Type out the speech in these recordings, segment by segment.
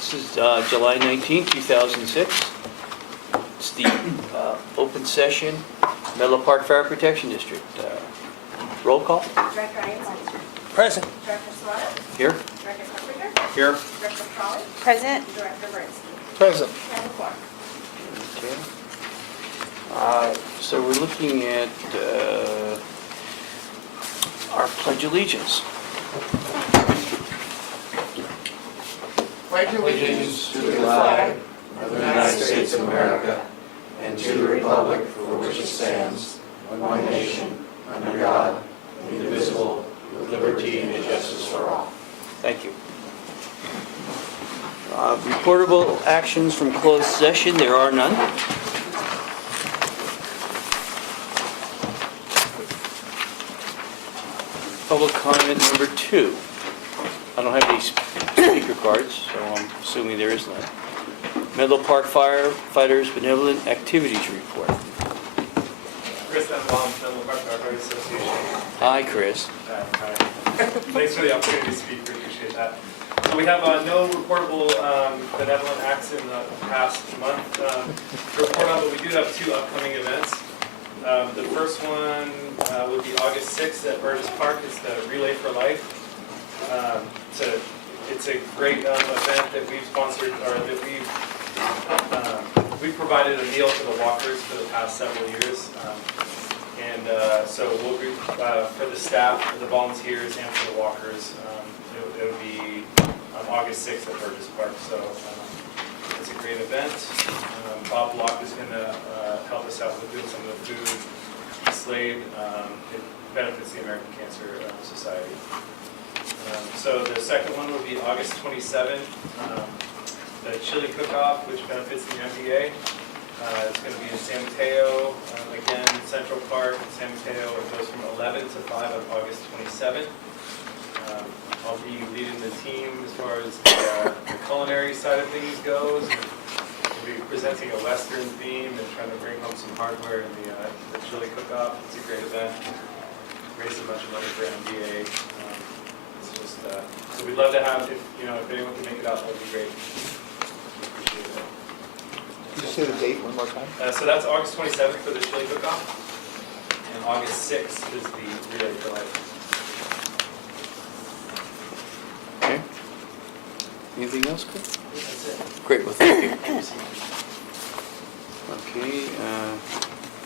This is July 19, 2006. It's the open session, Menlo Park Fire Protection District. Roll call. Director Ianson. Present. Director Soraya. Here. Director Carpenter. Here. Director Trolley. Present. Director Bernstein. Present. Chairman Clark. Okay. So we're looking at our Pledge of Allegiance. Pledge allegiance to the flag of the United States of America and to the republic for which it stands, one nation, under God, indivisible, with liberty and justice for all. Thank you. Reportable actions from closed session, there are none. Public comment number 2. I don't have any speaker cards, so I'm assuming there is none. Menlo Park Firefighters Benevolent Activities Report. Chris Enbaum, Menlo Park Firefighters Association. Hi, Chris. Hi. Thanks for the opportunity to speak, we appreciate that. So we have no reportable benevolent acts in the past month to report on, but we do have 2 upcoming events. The first one would be August 6th at Burgess Park. It's the Relay for Life. It's a great event that we've sponsored, or that we've provided a meal for the walkers for the past several years. So we'll be, for the staff, for the volunteers, and for the walkers, it'll be on August 6th at Burgess Park. So it's a great event. Bob Block is going to help us out with doing some of the food. Slade, it benefits the American Cancer Society. So the second one will be August 27th, the chili cook-off, which benefits the MBA. It's going to be in San Mateo, again, Central Park, San Mateo. It goes from 11 to 5 on August 27th. I'll be leading the team as far as the culinary side of things goes. We'll be presenting a Western theme and trying to bring home some hardware in the chili cook-off. It's a great event. Raise a bunch of money for MBA. It's just, so we'd love to have, if anyone can make it out, that'd be great. Appreciate it. Could you say the date one more time? So that's August 27th for the chili cook-off, and August 6th is the Relay for Life. Okay. Anything else, Chris? That's it. Great, well, thank you. Thank you so much. Okay.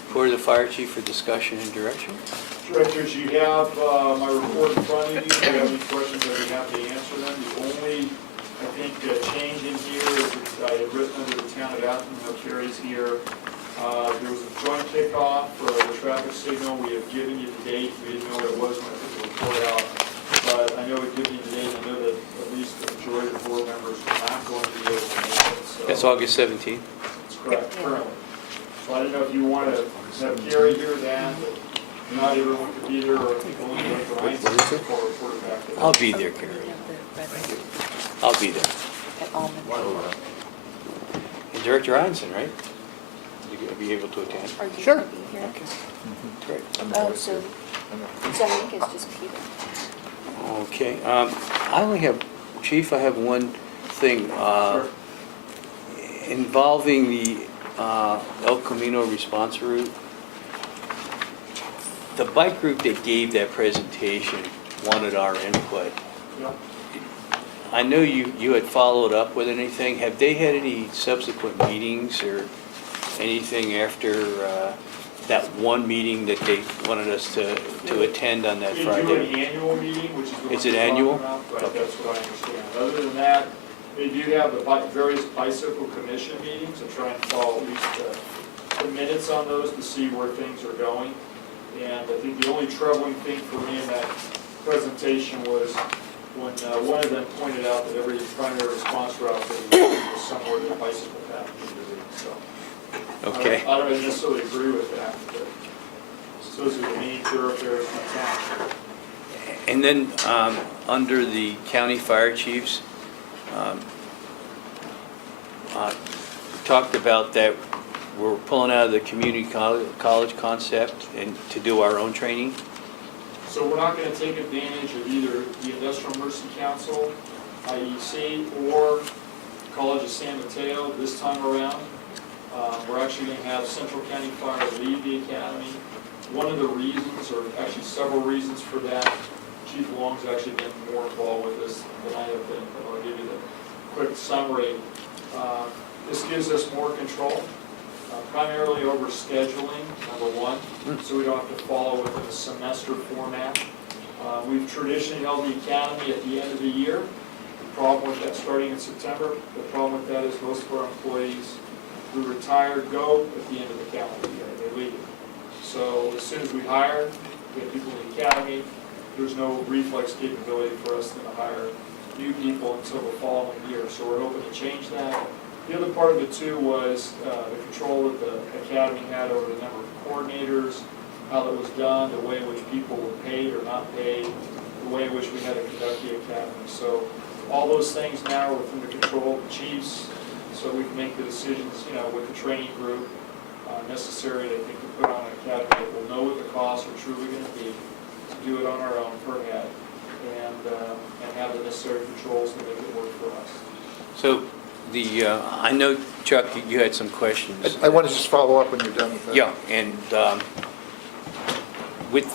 Report of the Fire Chief for discussion and direction. Directors, you have my report in front of you. If you have any questions, I'd be happy to answer them. The only, I think, change in here is that I had written under the town of Athens, no carries here. There was a joint kickoff for the traffic signal. We have given you the date. We didn't know what it was when I put the report out. But I know we've given you the date. I know that at least the majority of the board members are not going to be able to make it. So That's August 17th. that's correct, currently. So I don't know if you want to have Gary here then, but not everyone could be there, or if you only wait for Ryan to report back. I'll be there, Carrie. I'll be there. At Almond. And Director Ianson, right? You'll be able to attend? Are you Sure. going to be here? Okay. Great. Oh, so I think it's just Peter. Okay. I only have, Chief, I have one thing. Sure. Involving the El Camino response route. The bike group that gave that presentation wanted our input. Yeah. I know you had followed up with anything. Have they had any subsequent meetings or anything after that one meeting that they wanted us to attend on that We do Friday? an annual meeting, which is the one Is it you're annual? talking about, right, Okay. that's what I understand. Other than that, they do have the various bicycle commission meetings and try and follow at least the minutes on those to see where things are going. And I think the only troubling thing for me in that presentation was when one of them pointed out that every primary response route that we used was somewhere that a bicycle path needed to be. So Okay. I don't necessarily agree with that, but those are the main thoroughfares in the town. And then under the county fire chiefs, talked about that we're pulling out of the community college concept and to do our own training. So we're not going to take advantage of either the Industrial Mercy Council, IEC, or this time around. We're actually going to have Central County Fire lead the academy. One of the reasons, or actually several reasons for that, Chief Long's actually been more involved with this than I have been, but I'll give you the quick summary. This gives us more control, primarily over scheduling, number one, so we don't have to follow within a semester format. We've traditionally held the academy at the end of the year. The problem with that, starting in September, the problem with that is most of our employees who retire go at the end of the calendar year, they leave. So as soon as we hire, we have people in the academy, there's no reflex capability for us then to hire new people until the following year. So we're hoping to change that. The other part of it too was the control that the academy had over the number of coordinators, how that was done, the way in which people were paid or not paid, the way in which we had to conduct the academy. So all those things now are within the control of the chiefs, so we can make the decisions, with the training group necessary, I think, to put on an academy that will know what the costs are truly going to be, to do it on our own per head, and have the necessary controls to make it work for us. So I know, Chuck, you had some questions. I want to just follow up when you're done with that. Yeah, and with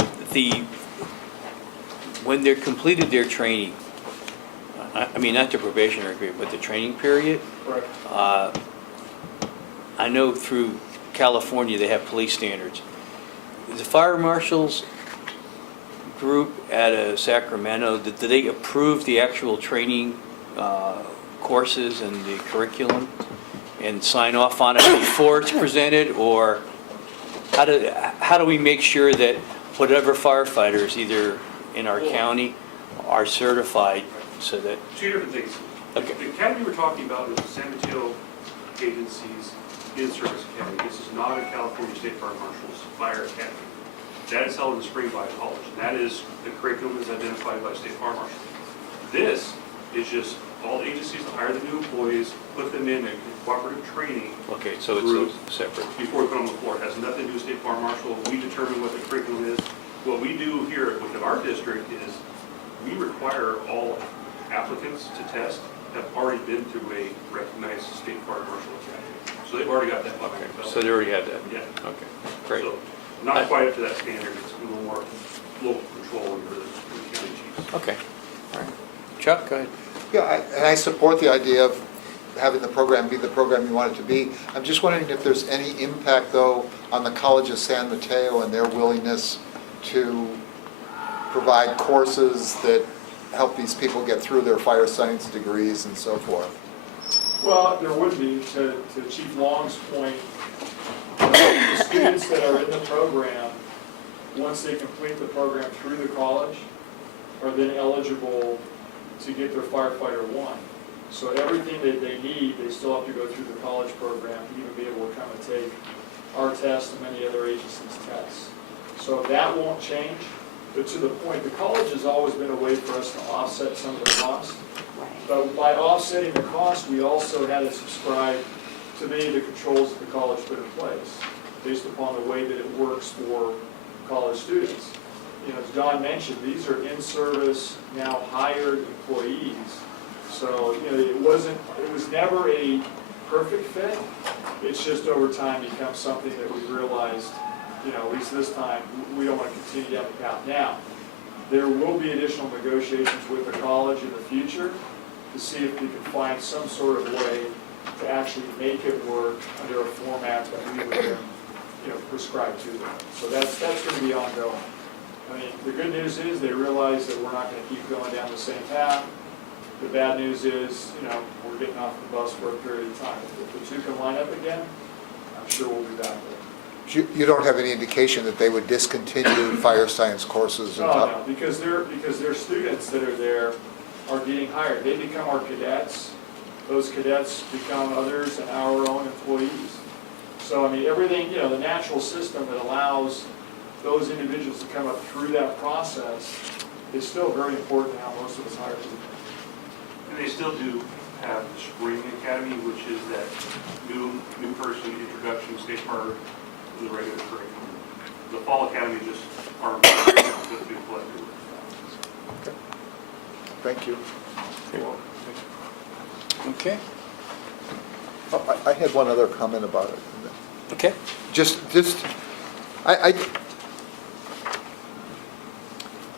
when they're completed their training, I mean, not the probationary period, but the training period, Correct. I know through California they have police standards. The fire marshals group at Sacramento, did they approve the actual training courses and the curriculum and sign off on it before it's presented, or how do we make sure that whatever firefighters either in our county are certified so that, Two different things. Okay. The academy we're talking about is the San Mateo Agency's in-service academy. This is not a California State Fire Marshal's Fire Academy. That is held in Spring Valley College. And that is, the curriculum is identified by State Fire Marshal. This is just all agencies that hire the new employees, put them in a cooperative training okay, so Group. it's separate. before we put them on the floor. It has nothing to do with State Fire Marshal. We determine what the curriculum is. What we do here within our district is we require all applicants to test have already been through a recognized State Fire Marshal Academy. So they've already got that bucket belt. So they already had that? Yeah. Okay, great. So not quite up to that standard. It's a little more local control under the county chiefs. Okay, all right. Chuck, go ahead. Yeah, and I support the idea of having the program be the program you want it to be. I'm just wondering if there's any impact, though, on the College of San Mateo and their willingness to provide courses that help these people get through their fire science degrees and so forth. Well, there would be, to Chief Long's point, the students that are in the program, once they complete the program through the college, are then eligible to get their firefighter one. So everything that they need, they still have to go through the college program to even be able to come and take our test and many other agencies' tests. So that won't change. But to the point, the college has always been a way for us to offset some of the cost. But by offsetting the cost, we also had to subscribe to many of the controls that the college put in place, based upon the way that it works for college students. As John mentioned, these are in-service, now hired employees. So, it was never a perfect fit. It's just over time become something that we realized, at least this time, we don't want to continue down the path. Now, there will be additional negotiations with the college in the future to see if we can find some sort of way to actually make it work under a format that we would then, prescribe to them. So that's going to be ongoing. I mean, the good news is they realize that we're not going to keep going down the same path. The bad news is, we're getting off the bus for a period of time. If the two can line up again, I'm sure we'll be back there. You don't have any indication that they would discontinue fire science courses? No, because their students that are there are getting hired. They become our cadets. Those cadets become others and our own employees. So, I mean, everything, the natural system that allows those individuals to come up through that process is still very important to how most of us hire people. And they still do have the Spring Academy, which is that new person introduction, State Fire, to the regular curriculum. The Fall Academy just aren't good to collective. Thank you. Okay. I had one other comment about it. Okay.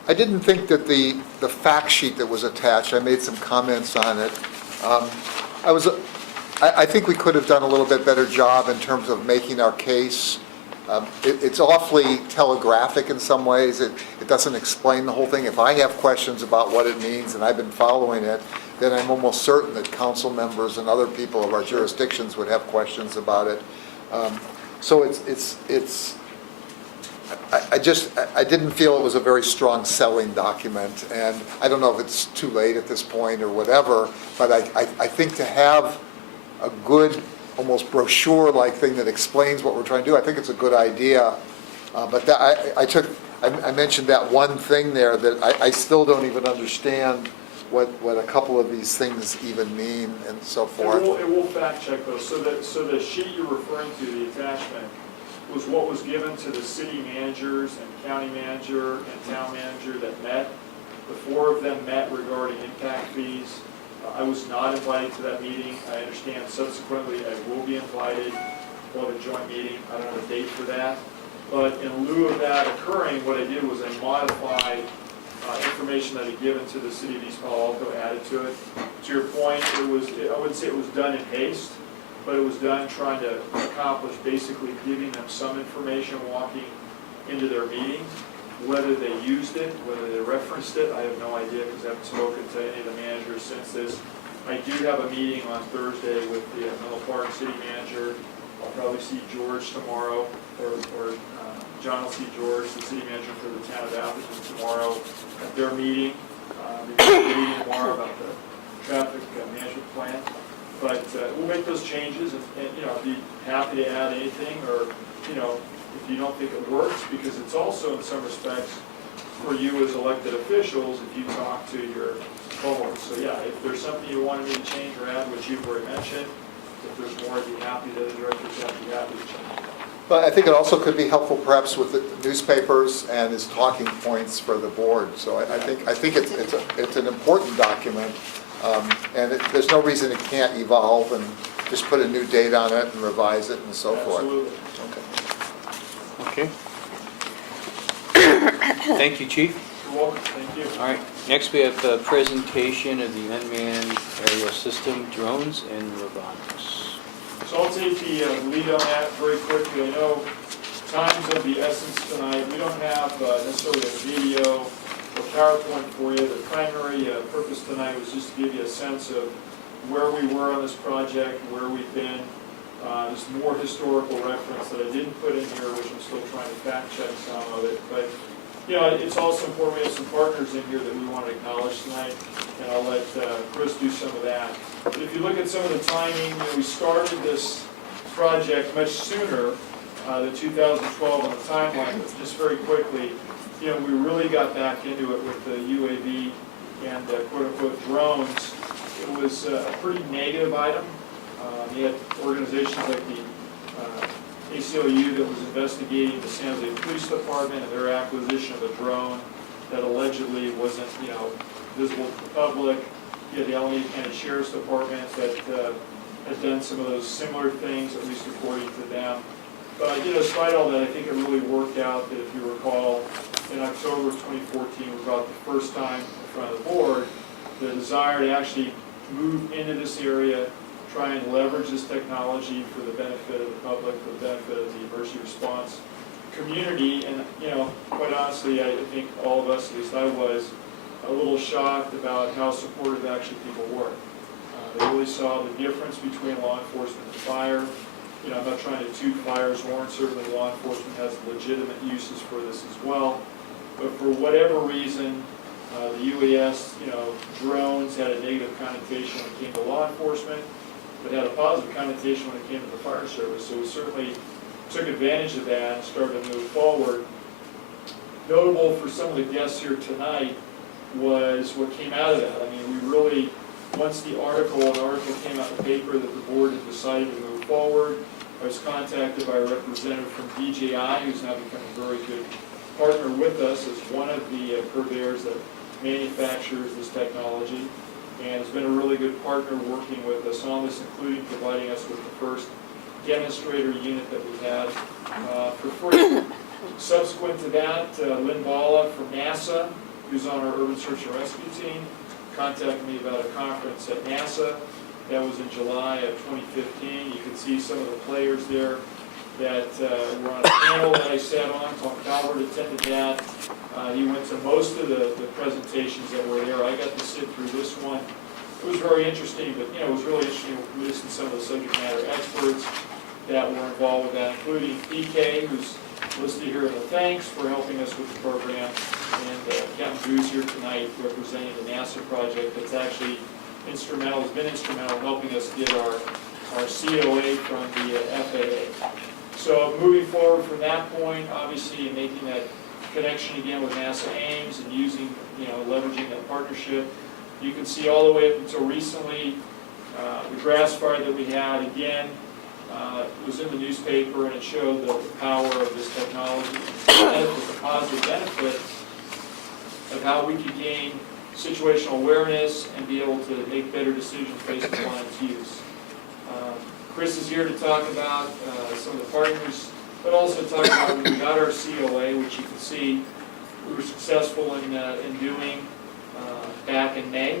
I didn't think that the fact sheet that was attached, I made some comments on it. I think we could have done a little bit better job in terms of making our case. It's awfully telegraphic in some ways. It doesn't explain the whole thing. If I have questions about what it means, and I've been following it, then I'm almost certain that council members and other people of our jurisdictions would have questions about it. So I didn't feel it was a very strong selling document, and I don't know if it's too late at this point or whatever, but I think to have a good, almost brochure-like thing that explains what we're trying to do, I think it's a good idea. But I mentioned that one thing there that I still don't even understand what a couple of these things even mean and so forth. It will fact check those. So the sheet you're referring to, the attachment, was what was given to the city managers and county manager and town manager that met. The four of them met regarding impact fees. I was not invited to that meeting. I understand subsequently I will be invited for the joint meeting. I don't have a date for that. But in lieu of that occurring, what I did was I modified information that I had given to the city of East Palo Alto, added to it. To your point, I wouldn't say it was done in haste, but it was done trying to accomplish basically giving them some information walking into their meeting. Whether they used it, whether they referenced it, I have no idea because I haven't spoken to any of the managers since this. I do have a meeting on Thursday with the Menlo Park city manager. I'll probably see George tomorrow, or John will see George, the city manager for the town of Atherton tomorrow at their meeting. We're meeting tomorrow about the traffic management plan. But we'll make those changes and I'd be happy to add anything or, if you don't think it works, because it's also in some respects for you as elected officials if you talk to your cohorts. So yeah, if there's something you wanted me to change or add, which you've already mentioned, if there's more, I'd be happy to, the directors would be happy to change. But I think it also could be helpful perhaps with the newspapers and as talking points for the board. So I think it's an important document, and there's no reason it can't evolve and just put a new date on it and revise it and so forth. Absolutely. Okay. Okay. Thank you, Chief. You're welcome, thank you. All right, next we have a presentation of the unmanned aerial system drones and robotics. So I'll take the lead on that very quickly. I know time's of the essence tonight. We don't have necessarily a video or PowerPoint for you. The primary purpose tonight was just to give you a sense of where we were on this project, where we've been. There's more historical reference that I didn't put in here, which I'm still trying to fact check some of it. But it's also important we have some partners in here that we want to acknowledge tonight, and I'll let Chris do some of that. But if you look at some of the timing, we started this project much sooner than 2012 on the timeline, but just very quickly, we really got back into it with the UAV and quote-unquote drones. It was a pretty negative item. You had organizations like the ACLU that was investigating the San Jose Police Department and their acquisition of a drone that allegedly wasn't, visible to the public. You had the Alameda County Sheriff's Department that had done some of those similar things, at least according to them. But despite all that, I think it really worked out that, if you recall, in October of 2014, we brought the first time in front of the board the desire to actually move into this area, try and leverage this technology for the benefit of the public, for the benefit of the emergency response community. And, quite honestly, I think all of us, at least I was, a little shocked about how supportive actually people were. They really saw the difference between law enforcement and fire. I'm not trying to toot fire's horn. Certainly law enforcement has legitimate uses for this as well. But for whatever reason, the UAS, drones had a negative connotation when it came to law enforcement, but had a positive connotation when it came to the fire service. So we certainly took advantage of that and started to move forward. Notable for some of the guests here tonight was what came out of that. I mean, we really, once the article came out in the paper that the board had decided to move forward, I was contacted by a representative from DJI, who's now become a very good partner with us as one of the purveyors that manufactures this technology. and has been a really good partner working with us on this, including providing us with the first demonstrator unit that we had for free. Subsequent to that, Lynn Bala from NASA, who's on our Urban Search and Rescue team, contacted me about a conference at NASA. That was in July of 2015. You can see some of the players there that were on a panel that I sat on. Tom Calvert attended that. He went to most of the presentations that were there. I got to sit through this one. It was very interesting, but it was really interesting to listen to some of the subject matter experts that were involved with that, including PK, who's listed here in the thanks for helping us with the program, and Captain Drew's here tonight representing the NASA project that's actually has been instrumental in helping us get our COA from the FAA. So moving forward from that point, obviously, and making that connection again with NASA Ames and using, leveraging that partnership, you can see all the way up until recently, the grass fire that we had, again, was in the newspaper, and it showed the power of this technology, and the positive benefit of how we could gain situational awareness and be able to make better decisions based upon its use. Chris is here to talk about some of the partners, but also talk about when we got our COA, which you can see we were successful in doing back in May,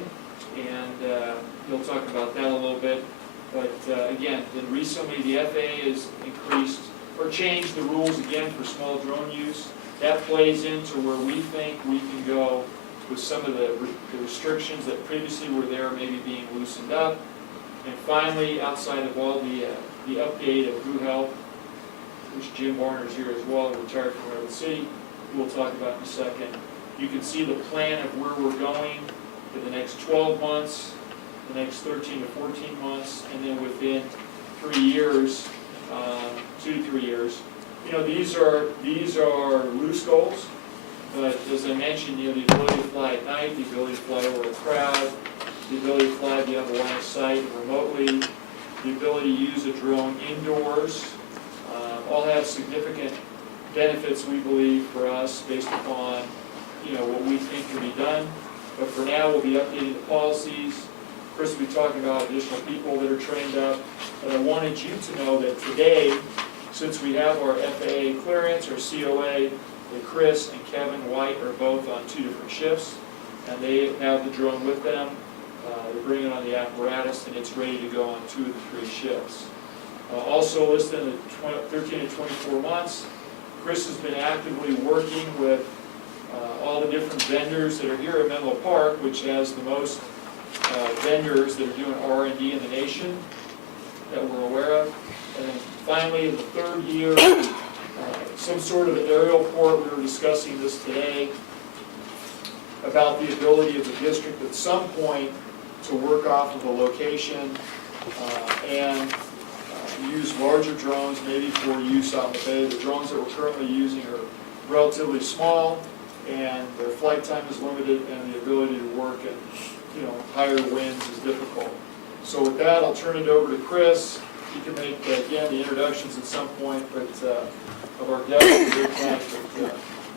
and he'll talk about that a little bit. But again, then recently the FAA has increased or changed the rules again for small drone use. That plays into where we think we can go with some of the restrictions that previously were there maybe being loosened up. And finally, outside of all the update of Blue Health, which Jim Warner's here as well, retired from Redwood City, who we'll talk about in a second, you can see the plan of where we're going for the next 12 months, the next 13 to 14 months, and then within 3 years, 2 to 3 years. These are loose goals, but as I mentioned, the ability to fly at night, the ability to fly over a crowd, the ability to fly beyond the line of sight remotely, the ability to use a drone indoors, all have significant benefits, we believe, for us based upon what we think can be done. But for now, we'll be updating the policies. Chris will be talking about additional people that are trained up. But I wanted you to know that today, since we have our FAA clearance, or COA, that Chris and Kevin White are both on 2 different shifts, and they have the drone with them. They're bringing on the apparatus, and it's ready to go on 2 of the 3 shifts. Also listed in the 13 to 24 months, Chris has been actively working with all the different vendors that are here at Menlo Park, which has the most vendors that are doing R&D in the nation that we're aware of. And then finally, in the 3rd year, some sort of aerial port. We were discussing this today about the ability of the district at some point to work off of a location and use larger drones, maybe for use out in the bay. The drones that we're currently using are relatively small, and their flight time is limited, and the ability to work in higher winds is difficult. So with that, I'll turn it over to Chris. He can make, again, the introductions at some point, but of our guests here tonight. But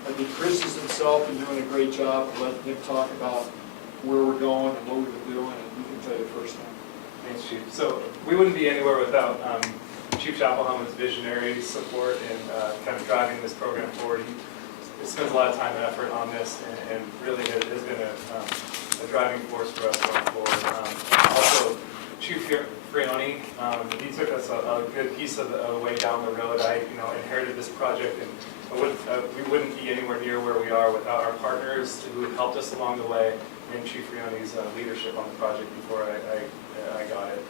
I think Chris has himself been doing a great job of letting him talk about where we're going and what we've been doing, and you can tell you first thing. Thanks, Chief. So we wouldn't be anywhere without Chief Chapelhelman's visionary support and kind of driving this program forward. He spends a lot of time and effort on this, and really has been a driving force for us going forward. Also, Chief Frioni, he took us a good piece of the way down the road. I inherited this project, and we wouldn't be anywhere near where we are without our partners who helped us along the way, and Chief Frioni's leadership on the project before I got it.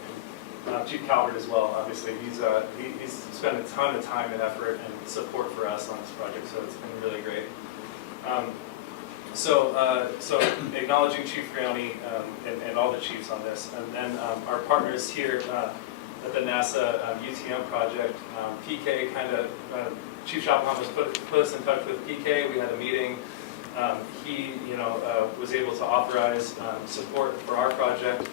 And, Chief Calvert as well, obviously. He's spent a ton of time and effort and support for us on this project, so it's been really great. So acknowledging Chief Frioni and all the chiefs on this, and then our partners here at the NASA UTM project, PK Chief Chapelhelm put us in touch with PK. We had a meeting. He was able to authorize support for our project.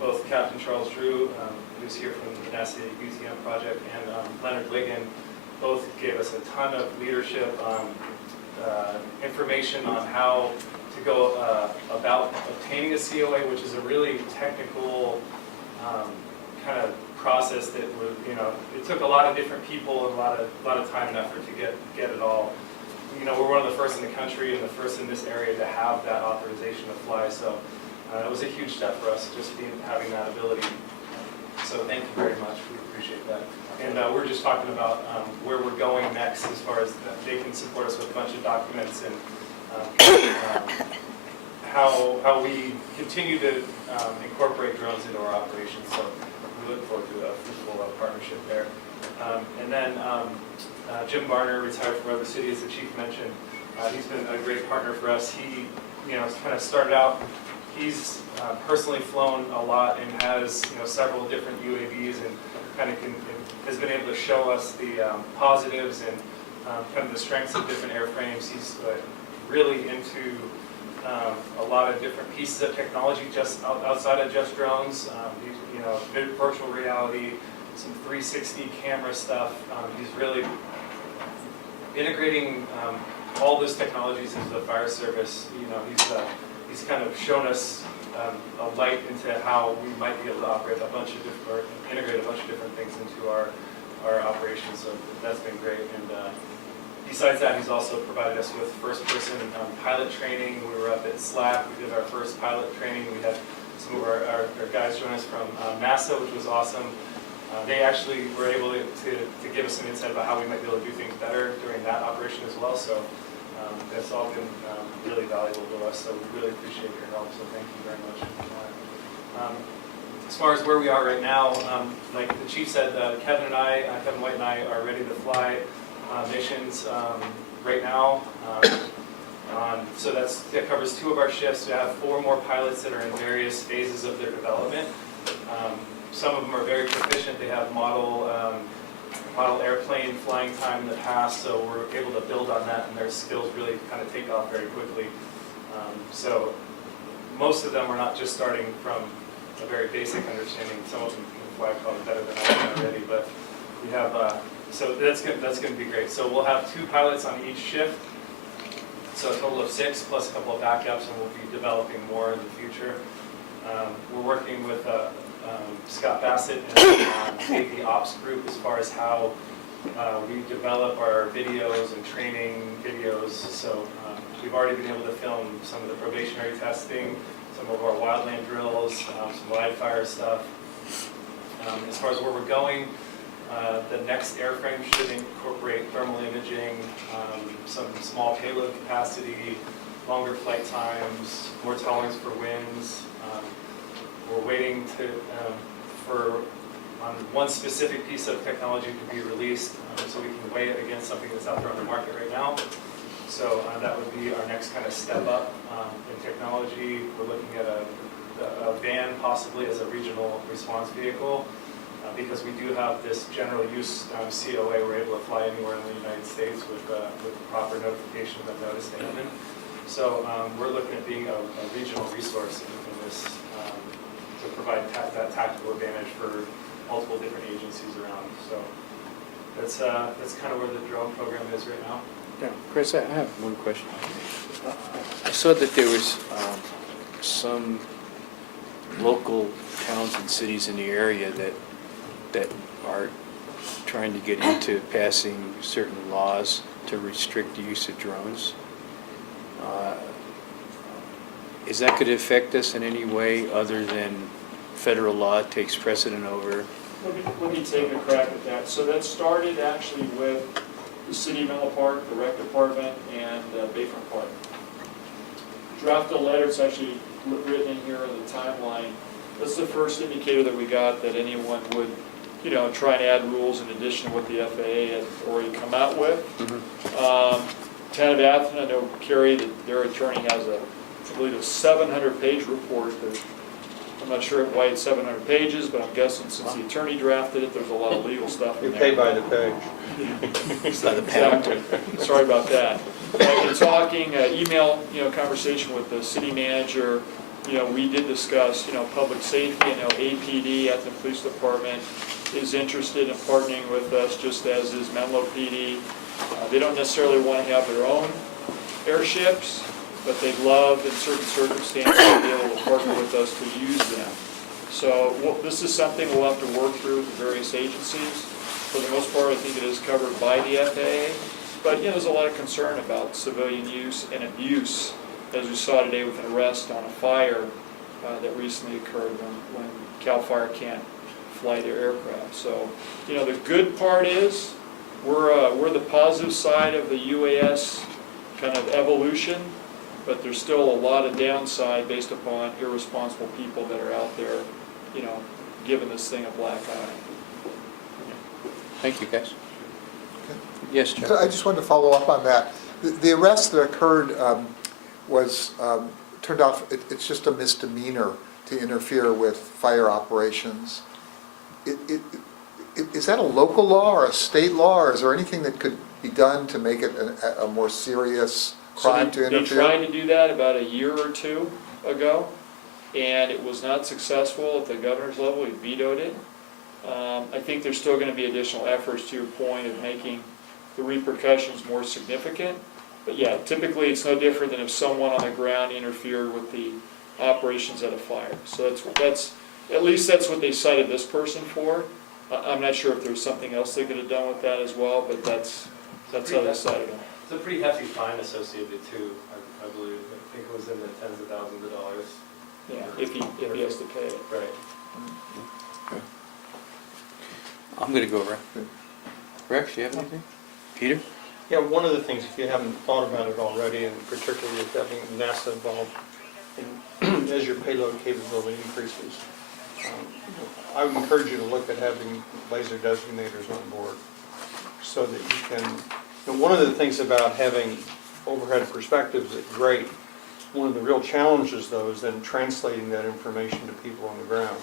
Both Captain Charles Drew, who's here from the NASA UTM project, and Leonard Wiggin both gave us a ton of leadership information on how to go about obtaining a COA, which is a really technical kind of process that would, it took a lot of different people and a lot of time and effort to get it all. We're one of the first in the country and the first in this area to have that authorization to fly, so it was a huge step for us, just having that ability. So thank you very much, we appreciate that. And we're just talking about where we're going next as far as they can support us with a bunch of documents and how we continue to incorporate drones into our operations. So we look forward to a fruitful partnership there. And then Jim Barner, retired from River City, as the chief mentioned. He's been a great partner for us. He, kind of started out. He's personally flown a lot and has, several different UAVs and kind of has been able to show us the positives and kind of the strengths of different airframes. He's really into a lot of different pieces of technology just outside of just drones. Virtual reality, some 360 camera stuff. He's really integrating all those technologies into the fire service. He's kind of shown us a light into how we might be able to operate a bunch of different, or integrate a bunch of different things into our operations. So that's been great. And besides that, he's also provided us with first-person pilot training. We were up at SLAC. We did our first pilot training. We had some of our guys join us from NASA, which was awesome. They actually were able to give us some insight about how we might be able to do things better during that operation as well. So that's all been really valuable to us. So we really appreciate your help. So thank you very much. As far as where we are right now, like the chief said, Kevin White and I are ready to fly missions right now. So that covers 2 of our shifts. We have 4 more pilots that are in various phases of their development. Some of them are very proficient. They have model airplane flying time in the past, so we're able to build on that, and their skills really kind of take off very quickly. So most of them are not just starting from a very basic understanding. Some of them can fly probably better than I can already, but we have, so that's going to be great. So we'll have 2 pilots on each shift, so a total of 6 plus a couple of backups, and we'll be developing more in the future. We're working with Scott Bassett and the Ops group as far as how we develop our videos and training videos. So we've already been able to film some of the probationary testing, some of our wildland drills, some live fire stuff. As far as where we're going, the next airframe should incorporate thermal imaging, some small payload capacity, longer flight times, more tolerance for winds. We're waiting for one specific piece of technology to be released so we can weigh it against something that's out there on the market right now. So that would be our next kind of step up in technology. We're looking at a van possibly as a regional response vehicle because we do have this general use COA. We're able to fly anywhere in the United States with proper notification of notice to Hammond. So we're looking at being a regional resource in this to provide that tactical advantage for multiple different agencies around. So that's kind of where the drone program is right now. Yeah, Chris, I have one question. I saw that there was some local towns and cities in the area that are trying to get into passing certain laws to restrict the use of drones. Is that going to affect us in any way other than federal law takes precedent over? Let me take a crack at that. So that started actually with the City of Menlo Park, the Rec Department, and Bayfront Park. Drafted a letter, it's actually written in here in the timeline. That's the first indicator that we got that anyone would, try and add rules in addition to what the FAA had already come out with. Town of Athens, I know Kerry, their attorney has I believe a 700-page report that I'm not sure why it's 700 pages, but I'm guessing since the attorney drafted it, there's a lot of legal stuff in You there. pay by the page. It's not a pound. Exactly. Sorry about that. In talking, email, conversation with the city manager, we did discuss, public safety. I know APD, Athens Police Department, is interested in partnering with us, just as is Menlo PD. They don't necessarily want to have their own airships, but they'd love in certain circumstances to be able to partner with us to use them. So this is something we'll have to work through with the various agencies. For the most part, I think it is covered by the FAA, but there's a lot of concern about civilian use and abuse, as we saw today with an arrest on a fire that recently occurred when CAL FIRE can't fly their aircraft. So, the good part is we're the positive side of the UAS kind of evolution, but there's still a lot of downside based upon irresponsible people that are out there, giving this thing a black eye. Thank you, guys. Yes, Chuck? I just wanted to follow up on that. The arrest that occurred turned out, it's just a misdemeanor to interfere with fire operations. Is that a local law or a state law, or is there anything that could be done to make it a more serious crime to interfere? They tried to do that about a year or two ago, and it was not successful at the governor's level. He vetoed it. I think there's still going to be additional efforts, to your point, of making the repercussions more significant. But yeah, typically it's no different than if someone on the ground interfered with the operations at a fire. So that's at least that's what they cited this person for. I'm not sure if there's something else they could have done with that as well, but that's how they cited it. It's a pretty hefty fine associated too, I believe. I think it was in the tens of thousands of dollars. Yeah, if he has to pay it. Right. I'm going to go around. Rex, do you have anything? Peter? Yeah, one of the things, if you haven't thought about it already, and particularly with having NASA involved, as your payload capability increases, I would encourage you to look at having laser designators on board so that you can, one of the things about having overhead perspectives is great. One of the real challenges, though, is then translating that information to people on the ground.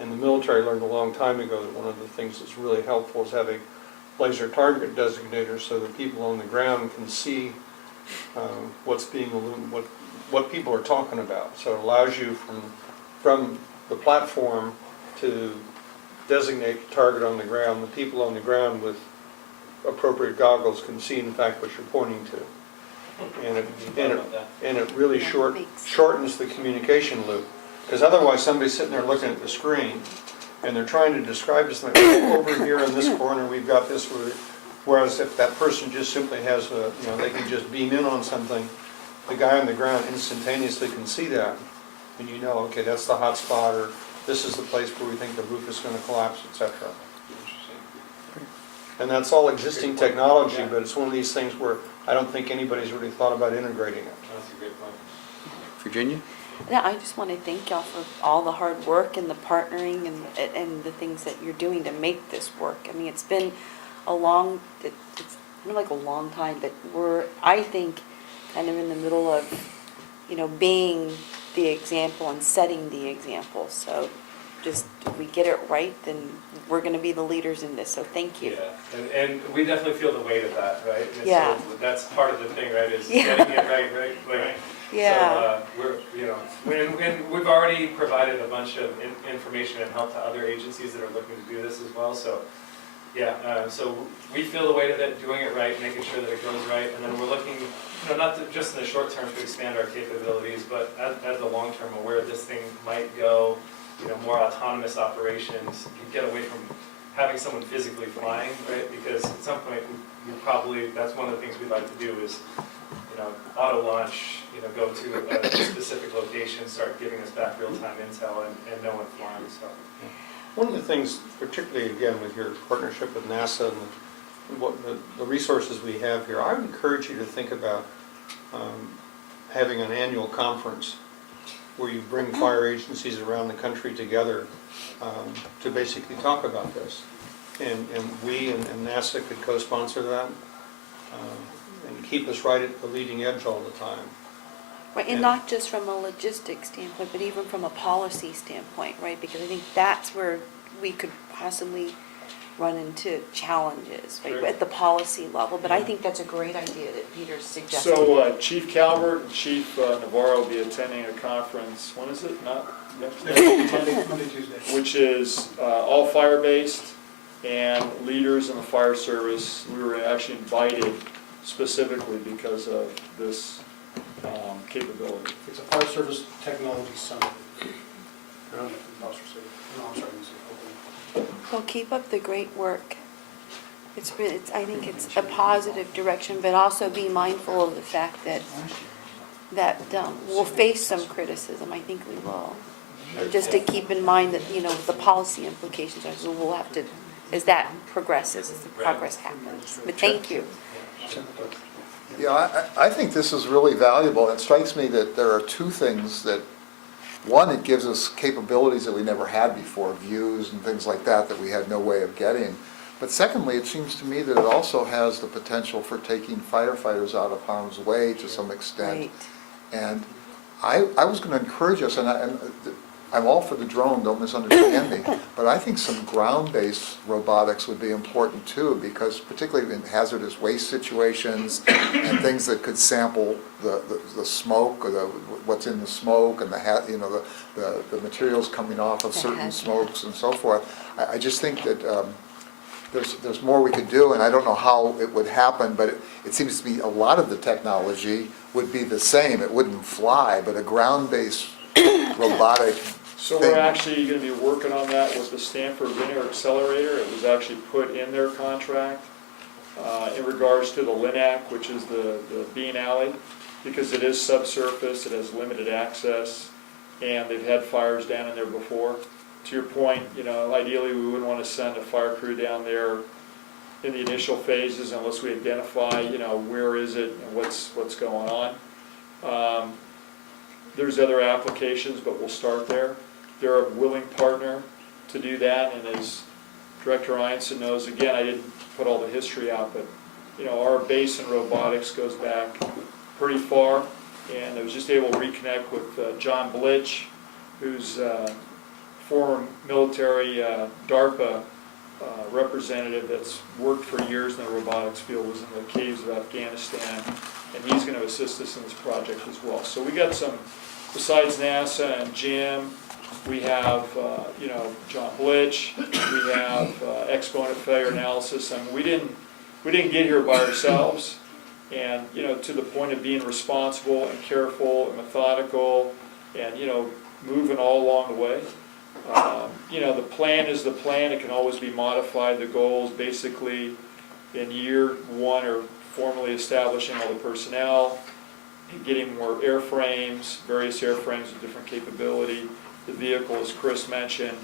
And the military learned a long time ago that one of the things that's really helpful is having laser target designators so that people on the ground can see what's being illuminated, what people are talking about. So it allows you from the platform to designate the target on the ground. The people on the ground with appropriate goggles can see, in fact, what you're pointing to. And it really shortens the communication loop. Because otherwise somebody's sitting there looking at the screen and they're trying to describe to something, over here in this corner we've got this, whereas if that person just simply has they can just beam in on something, the guy on the ground instantaneously can see that. And okay, that's the hot spot, or this is the place where we think the roof is going to collapse, etc. And that's all existing technology, but it's one of these things where I don't think anybody's really thought about integrating it. That's a great point. Virginia? Yeah, I just want to thank y'all for all the hard work and the partnering and the things that you're doing to make this work. I mean, it's been it's been like a long time, but we're, I think, kind of in the middle of, being the example and setting the example. So just, if we get it right, then we're going to be the leaders in this. So thank you. Yeah, and we definitely feel the weight of that, right? And Yeah. So that's part of the thing, right, is Yeah. getting it right? Like, Yeah. So when we've already provided a bunch of information and help to other agencies that are looking to do this as well. So yeah, so we feel the weight of it, doing it right, making sure that it goes right, and then we're looking, not just in the short term to expand our capabilities, but as the long term, where this thing might go, more autonomous operations, get away from having someone physically flying, right? Because at some point, we probably, that's one of the things we'd like to do is, auto launch, go to a specific location, start giving us back real-time intel and no one flying, so. One of the things, particularly again with your partnership with NASA and what the resources we have here, I would encourage you to think about having an annual conference where you bring fire agencies around the country together to basically talk about this. And we and NASA could co-sponsor that and keep us right at the leading edge all the time. Right, and not just from a logistics standpoint, but even from a policy standpoint, right? Because I think that's where we could possibly run into challenges, right, Sure. at the policy level. But I think that's a great idea that Peter's suggesting. So Chief Calvert and Chief Navarro will be attending a conference, when is it? Not next Monday, Tuesday. Which is all fire-based and leaders in the fire service. We were actually invited specifically because of this capability. It's a Fire Service Technology Summit. Officer Safety. No, I'm sorry, Oakland. Well, keep up the great work. I think it's a positive direction, but also be mindful of the fact that we'll face some criticism. I think we will. Just to keep in mind that, the policy implications are, so we'll have to, as that progresses, as the progress happens. But thank you. Yeah, I think this is really valuable. It strikes me that there are two things that, one, it gives us capabilities that we never had before, views and things like that we had no way of getting. But secondly, it seems to me that it also has the potential for taking firefighters out of harm's way to some extent. Right. And I was going to encourage us, and I'm all for the drone, don't misunderstand me, but I think some ground-based robotics would be important too, because particularly in hazardous waste situations and things that could sample the smoke or what's in the smoke and the materials coming off of certain smokes and so forth. I just think that there's more we could do, and I don't know how it would happen, but it seems to me a lot of the technology would be the same. It wouldn't fly, but a ground-based robotic So thing. we're actually going to be working on that with the Stanford Linear Accelerator. It was actually put in their contract in regards to the LINAC, which is the bean alley, because it is subsurface, it has limited access, and they've had fires down in there before. To your point, ideally we wouldn't want to send a fire crew down there in the initial phases unless we identify, where is it and what's going on. There's other applications, but we'll start there. They're a willing partner to do that, and as Director Einson knows, again, I didn't put all the history out, but our base in robotics goes back pretty far, and I was just able to reconnect with John Blitch, who's former military DARPA representative that's worked for years in the robotics field, was in the caves of Afghanistan, and he's going to assist us in this project as well. So we got some, besides NASA and Jim, we have John Blitch, we have Exponent Failure Analysis, and we didn't get here by ourselves, and to the point of being responsible and careful and methodical, and moving all along the way. The plan is the plan. It can always be modified. The goal is basically in year one or formally establishing all the personnel, getting more airframes, various airframes with different capability. The vehicle, as Chris mentioned.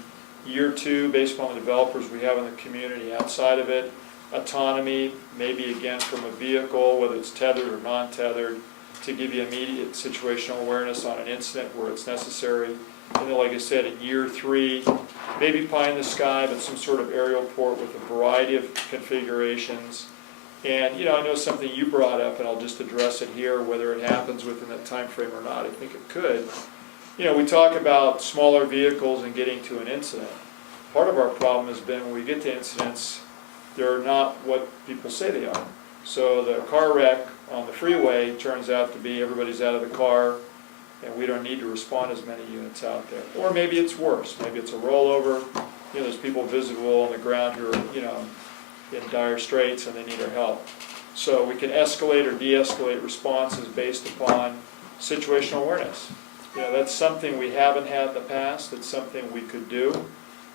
Year two, based upon the developers we have in the community outside of it, autonomy, maybe again from a vehicle, whether it's tethered or non-tethered, to give you immediate situational awareness on an incident where it's necessary. And then, like I said, in year three, maybe pie in the sky, but some sort of aerial port with a variety of configurations. And I know something you brought up, and I'll just address it here, whether it happens within that time frame or not. I think it could. We talk about smaller vehicles and getting to an incident. Part of our problem has been when we get to incidents, they're not what people say they are. So the car wreck on the freeway turns out to be everybody's out of the car, and we don't need to respond as many units out there. Or maybe it's worse. Maybe it's a rollover. There's people visible on the ground who are, in dire straits and they need our help. So we can escalate or de-escalate responses based upon situational awareness. That's something we haven't had in the past. It's something we could do.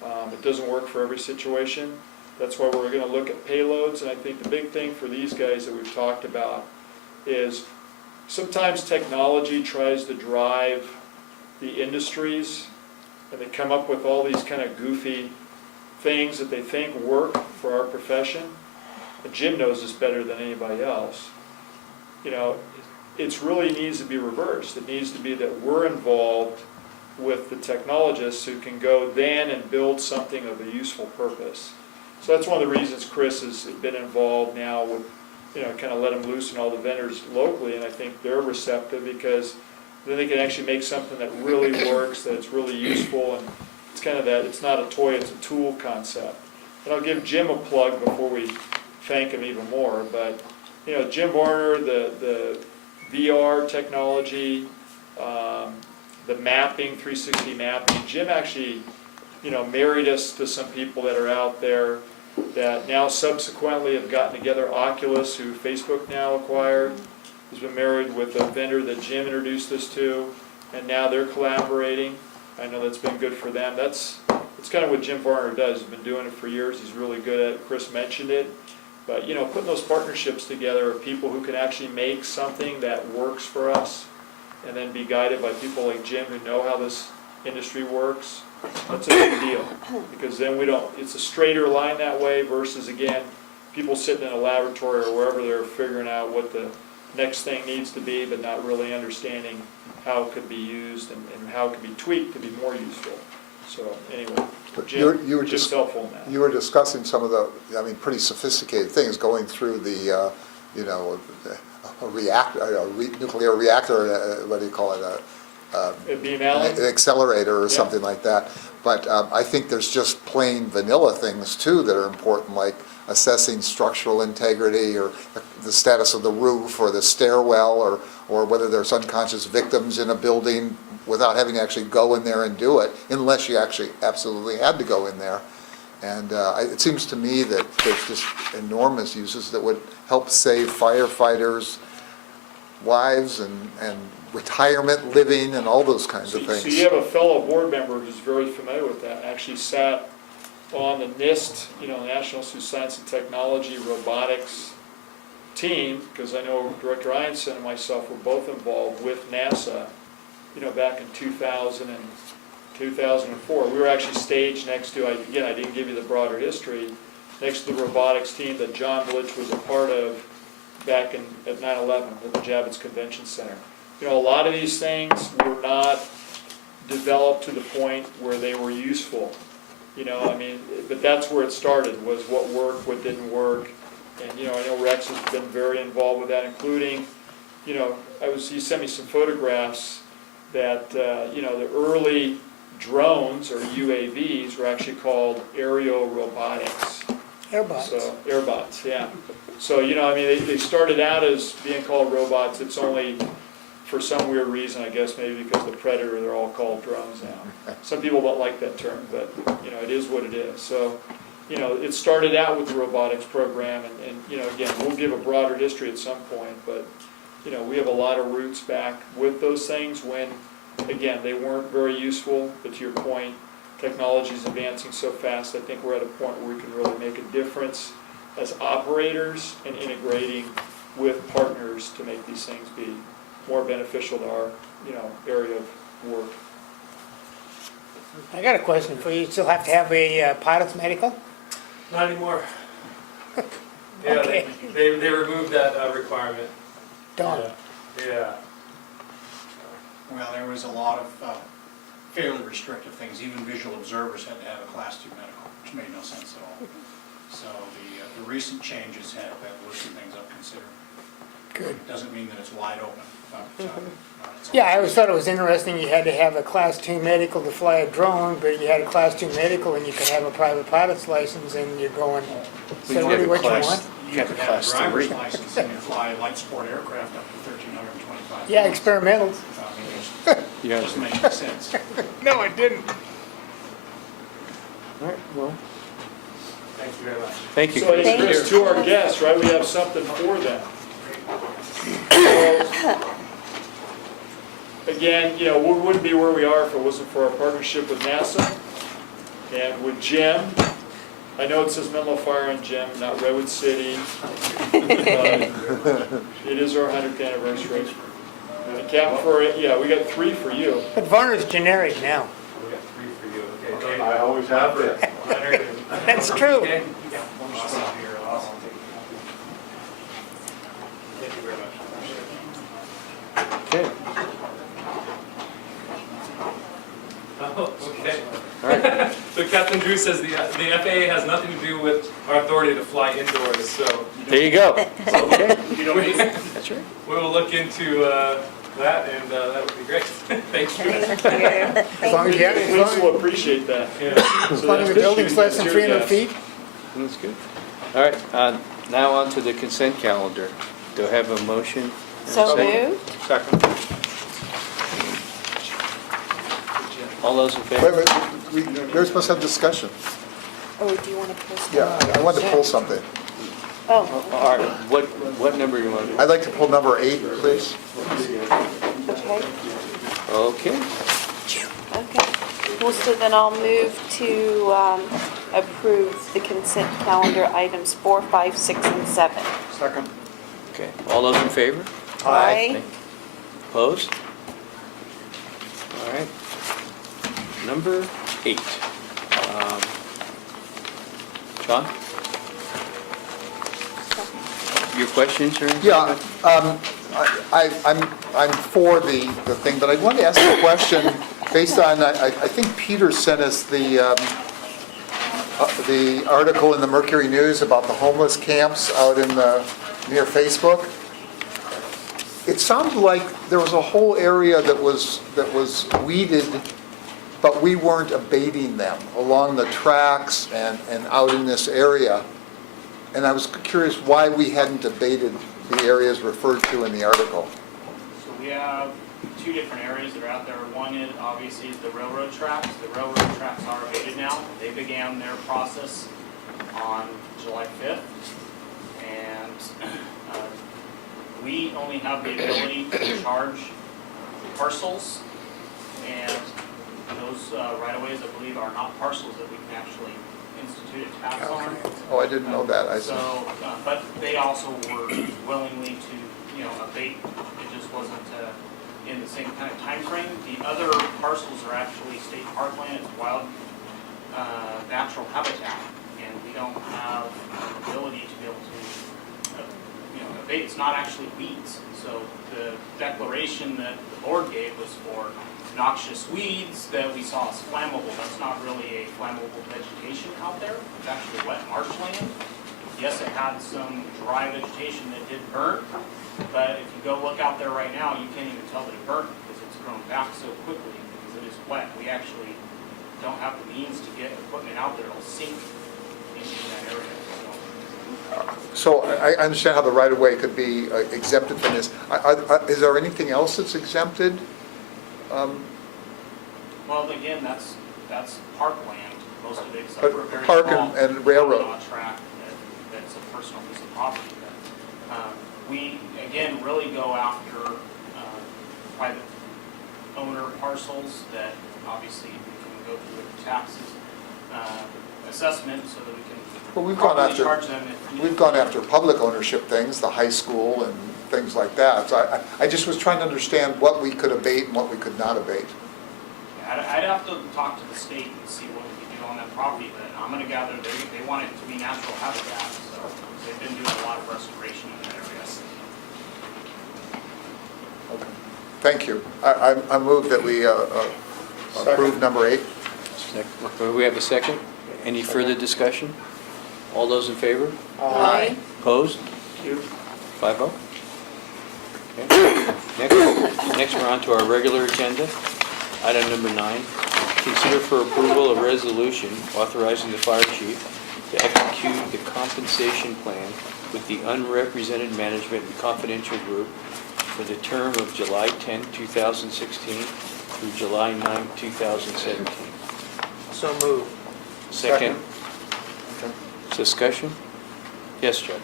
It doesn't work for every situation. That's why we're going to look at payloads. And I think the big thing for these guys that we've talked about is sometimes technology tries to drive the industries, and they come up with all these kind of goofy things that they think work for our profession. And Jim knows this better than anybody else. It really needs to be reversed. It needs to be that we're involved with the technologists who can go then and build something of a useful purpose. So that's one of the reasons Chris has been involved now with, kind of let him loose and all the vendors locally, and I think they're receptive because then they can actually make something that really works, that it's really useful, and it's kind of that, it's not a toy, it's a tool concept. And I'll give Jim a plug before we thank him even more, but Jim Warner, the VR technology, the mapping, 360 mapping. Jim actually, married us to some people that are out there that now subsequently have gotten together. Oculus, who Facebook now acquired, has been married with a vendor that Jim introduced us to, and now they're collaborating. I know that's been good for them. That's kind of what Jim Varner does. He's been doing it for years. He's really good at it. Chris mentioned it. But, you know, putting those partnerships together of people who can actually make something that works for us and then be guided by people like Jim who know how this industry works, that's a big deal. Because then it's a straighter line that way versus, again, people sitting in a laboratory or wherever they're figuring out what the next thing needs to be, but not really understanding how it could be used and how it could be tweaked to be more useful. So anyway, You were Jim's just- helpful in that. You were discussing some of the, I mean, pretty sophisticated things, going through the, you know, a reactor, nuclear reactor, what do you call it? At Beam Allen? An accelerator or Yeah. something like that. But I think there's just plain vanilla things too that are important, like assessing structural integrity or the status of the roof or the stairwell or whether there's unconscious victims in a building without having to actually go in there and do it, unless you actually absolutely had to go in there. And it seems to me that there's just enormous uses that would help save firefighters' lives and retirement living and all those kinds of things. So you have a fellow board member who's very familiar with that, actually sat on the NIST, you know, National Institute of Science and Technology Robotics team, because I know Director Ianson and myself were both involved with NASA, you know, back in 2000 and 2004. We were actually staged next to, again, I didn't give you the broader history, next to the robotics team that John Blitch was a part of back at 9/11 at the Javits Convention Center. You know, a lot of these things were not developed to the point where they were useful. You know, I mean, but that's where it started, was what worked, what didn't work. And, you know, I know Rex has been very involved with that, including, you know, he sent me some photographs that, you know, the early drones, or UAVs, were actually called aerial robotics. Airbots. So, airbots, yeah. So, you know, I mean, they started out as being called robots. It's only, for some weird reason, I guess, maybe because of the Predator, they're all called drones now. Some people don't like that term, but, you know, it is what it is. So, you know, it started out with the robotics program, and you know, again, we'll give a broader history at some point, but, you know, we have a lot of roots back with those things when, again, they weren't very useful, but to your point, technology is advancing so fast, I think we're at a point where we can really make a difference as operators and integrating with partners to make these things be more beneficial to our, you know, area of work. I got a question for you. You still have to have a pilot's medical? Not anymore. Yeah, Okay. they removed that requirement. Done. Yeah. Well, there was a lot of fairly restrictive things. Even visual observers had to have a Class 2 medical, which made no sense at all. So the recent changes have loosened things up considerably. Good. Doesn't mean that it's wide open. But, it's Yeah, I always thought it was interesting you had to have a Class 2 medical to fly a drone, but you had a Class 2 medical and you could have a private pilot's license and you're going, is that really what you want? You have to have a driver's license and you fly light sport aircraft up to 1,325. Yeah, experimental. I mean, it doesn't make any sense. No, it didn't. All right, well, Thank you very much. thank you. So Thank it's to our guests, right, we have something for them. So, again, you know, we wouldn't be where we are if it wasn't for our partnership with NASA and with Jim. I know it says Menlo Fire on Jim, not Redwood City. It is our 100th anniversary. And Captain Ferrari, yeah, we got 3 for you. But Varner's generic now. We got 3 for you. Okay. I always have it. That's true. Okay. Awesome. Awesome. Thank you very much. Okay, Oh, okay. all right. So Captain Drew says the FAA has nothing to do with our authority to fly indoors, so There you go. Okay, you don't need it. that's right. We will look into that, and that would be great. Thank you. As long as you have, Police will appreciate that. as long as the building's less than 300 feet. That's good. All right, now on to the consent calendar. Do I have a motion? and a So second? moved? Second. All those in favor? Wait, you're supposed to have discussion. Or do you want to post? Yeah, I wanted to pull something. Oh, All right, what number you want to do? I'd like to pull number 8, please. okay, Okay, okay. Well, so then I'll move to approve the consent calendar items 4, 5, 6, and 7. Second. okay. All those in favor? Aye. Opposed? All right. Number 8. John? Your questions or anything? Yeah, I'm for the thing, but I wanted to ask a question based on, I think Peter sent us the article in the Mercury News about the homeless camps out in near Facebook. It sounded like there was a whole area that was weeded, but we weren't abating them along the tracks and out in this area. And I was curious why we hadn't abated the areas referred to in the article. So we have two different areas that are out there. One is obviously is the railroad tracks. The railroad tracks are abated now. They began their process on July 5th. And we only have the ability to charge parcels. And those right-of-ways, I believe, are not parcels that we can actually institute a tax on. Oh, I didn't know that. I see. So, but they also were willingly to, abate. It just wasn't in the same kind of time frame. The other parcels are actually state parkland, it's wild natural habitat, and we don't have the ability to be able to, abate. It's not actually weeds. So the declaration that the board gave was for noxious weeds that we saw as flammable. That's not really a flammable vegetation out there. It's actually wet marshland. Yes, it had some dry vegetation that did burn, but if you go look out there right now, you can't even tell that it burnt because it's grown back so quickly because it is wet. We actually don't have the means to get equipment out there. It'll sink into that area. So I understand how the right-of-way could be exempted from this. Is there anything else that's exempted? Well, again, that's parkland, most of it, except But for a very park small and railroad. promenade track that's a personal piece of property. But, we, again, really go after private owner parcels that obviously we can go through the taxes assessment so that we can Well, we've gone properly after, charge them. If we've gone after public ownership things, the high school and things like that. So I just was trying to understand what we could abate and what we could not abate. I'd have to talk to the state and see what we can do on that property, but I'm gonna gather they want it to be natural habitat, so they've been doing a lot of restoration in that area. Okay. Thank you. I move that we approve number 8. We have a second? Any further discussion? All those in favor? Aye. Opposed? 5-0. Okay. Next, we're on to our regular agenda. Item number 9, consider for approval a resolution authorizing the fire chief to execute the compensation plan with the unrepresented management and confidential group for the term of July 10, 2016 through July 9, 2017. So moved. Second. Discussion? Yes, Judd?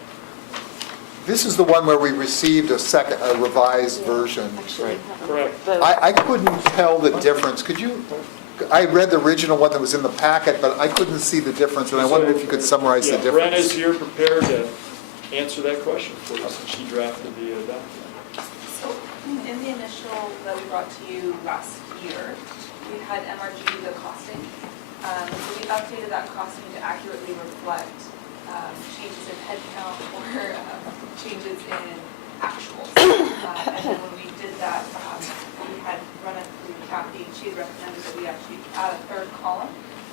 This is the one where we received a revised version. Actually, Correct. vote. I couldn't tell the difference. Could you, I read the original one that was in the packet, but I couldn't see the difference, and I wondered if you could summarize the Yeah, Brenna's difference. here prepared to answer that question for us, and she drafted the document. So in the initial that we brought to you last year, we had MRG do the costing. So we updated that costing to accurately reflect changes in headcount or changes in actuals. And then when we did that, we had run it through Kathy, and she had recommended that we actually add a third column.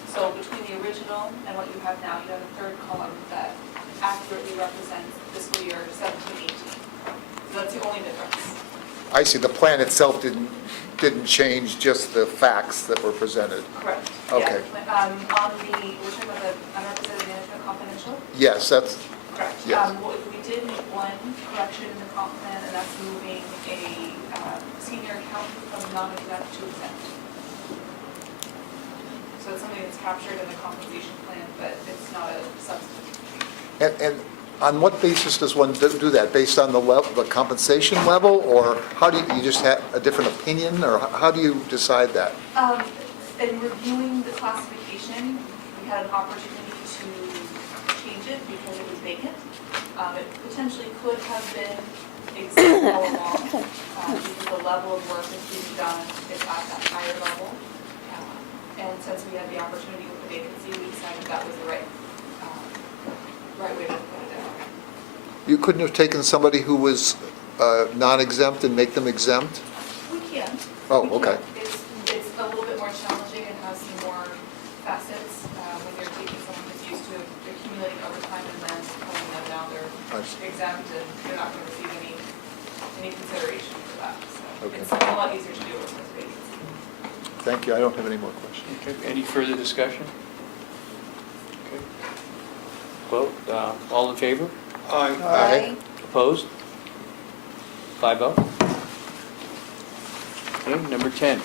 So between the original and what you have now, you have a third column that accurately represents fiscal year 17-18. So that's the only difference. I see, the plan itself didn't change, just the facts that were presented. Correct. Okay. Yeah. On the, we're talking about the unrepresented management confidential? Yes, that's, Correct. Yes. Well, we did make one correction in the comp plan, and that's moving a senior accountant from non-exempt to exempt. So it's something that's captured in the compensation plan, but it's not a substantive change. and On what basis does one do that? Based on the compensation level, or how do you just have a different opinion, or how do you decide that? In reviewing the classification, we had an opportunity to change it because it was vacant. It potentially could have been exempt all along, because the level of work that's being done is at that higher level. And since we had the opportunity with the vacancy, we decided that was the right way to put it down. You couldn't have taken somebody who was non-exempt and make them exempt? We can. Oh, We can. okay. It's a little bit more challenging and has some more facets when you're taking someone who's used to accumulating overtime and then telling them now they're I see. exempt and they're not going to receive any consideration for that. So Okay. it's a lot easier to do with this vacancy. Thank you, I don't have any more questions. Okay, any further discussion? Okay. Vote, all in favor? Aye. Opposed? 5-0. Okay, number 10,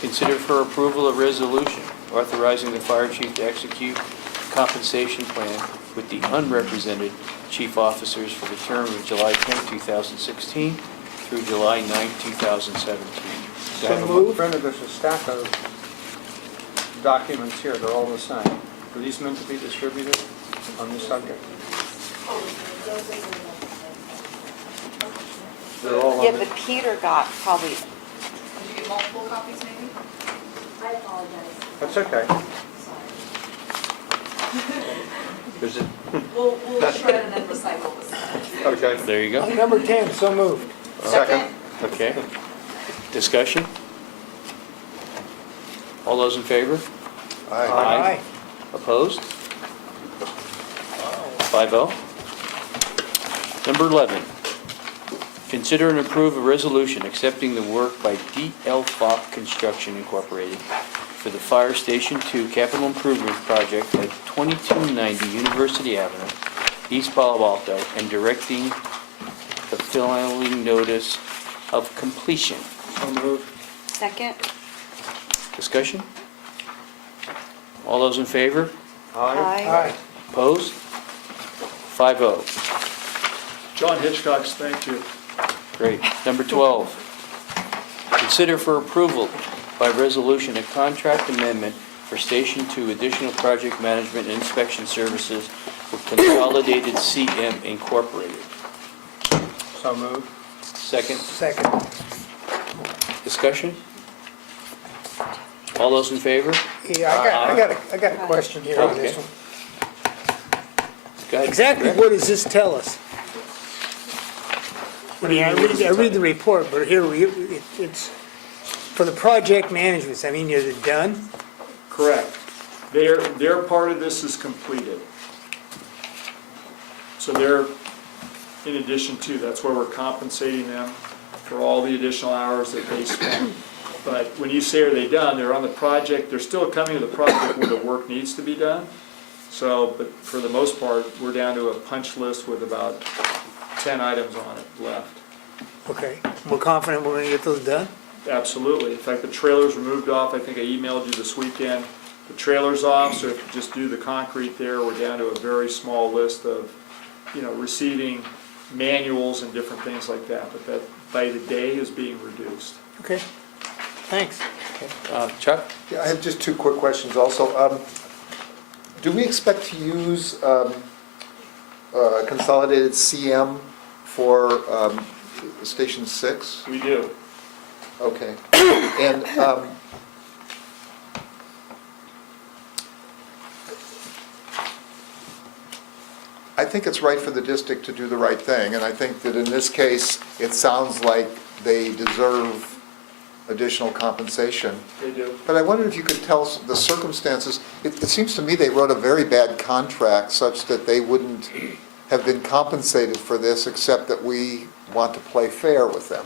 consider for approval a resolution authorizing the fire chief to execute compensation plan with the unrepresented chief officers for the term of July 10, 2016 through July 9, 2017. Do I have a mo- In front of us, a stack of documents here, they're all the same. Are these meant to be distributed on this subject? They're all Yeah, on the, but Peter got probably, Did you get multiple copies maybe? I apologize. that's okay. There's a, We'll shred and then recycle this. Okay. there you go. Number 10, so moved. Second. Okay. Discussion? All those in favor? Aye. Opposed? 5-0. Number 11, consider and approve a resolution accepting the work by D.L. Falk Construction Incorporated for the Fire Station 2 Capital Improvement Project at 2290 University Avenue, East Palo Alto, and directing the filing notice of completion. So moved. second? Discussion? All those in favor? Aye. Opposed? 5-0. John Hitchcock's, thank you. Great. Number 12, consider for approval by resolution a contract amendment for Station 2 additional project management and inspection services with Consolidated CM Incorporated. So moved. Second, Second. discussion? All those in favor? Yeah, I got a question here on this Okay. one. Go ahead. Exactly Rick. what does this tell us? I mean, I read the report, but here, it's, for the project management, I mean, is it done? Correct. Their part of this is completed. So they're, in addition to, that's where we're compensating them for all the additional hours that they spend. But when you say are they done, they're on the project, they're still coming to the project where the work needs to be done. So, but for the most part, we're down to a punch list with about 10 items on it left. Okay, we're confident we're gonna get those done? Absolutely. In fact, the trailers were moved off. I think I emailed you this weekend. The trailer's off, so if you just do the concrete there, we're down to a very small list of, receiving manuals and different things like that. But that, by the day, is being reduced. Okay, thanks. Chuck? Yeah, I have just two quick questions also. Do we expect to use Consolidated CM for Station 6? We do. Okay. And I think it's right for the district to do the right thing, and I think that in this case, it sounds like they deserve additional compensation. They do. But I wondered if you could tell us the circumstances. It seems to me they wrote a very bad contract such that they wouldn't have been compensated for this, except that we want to play fair with them.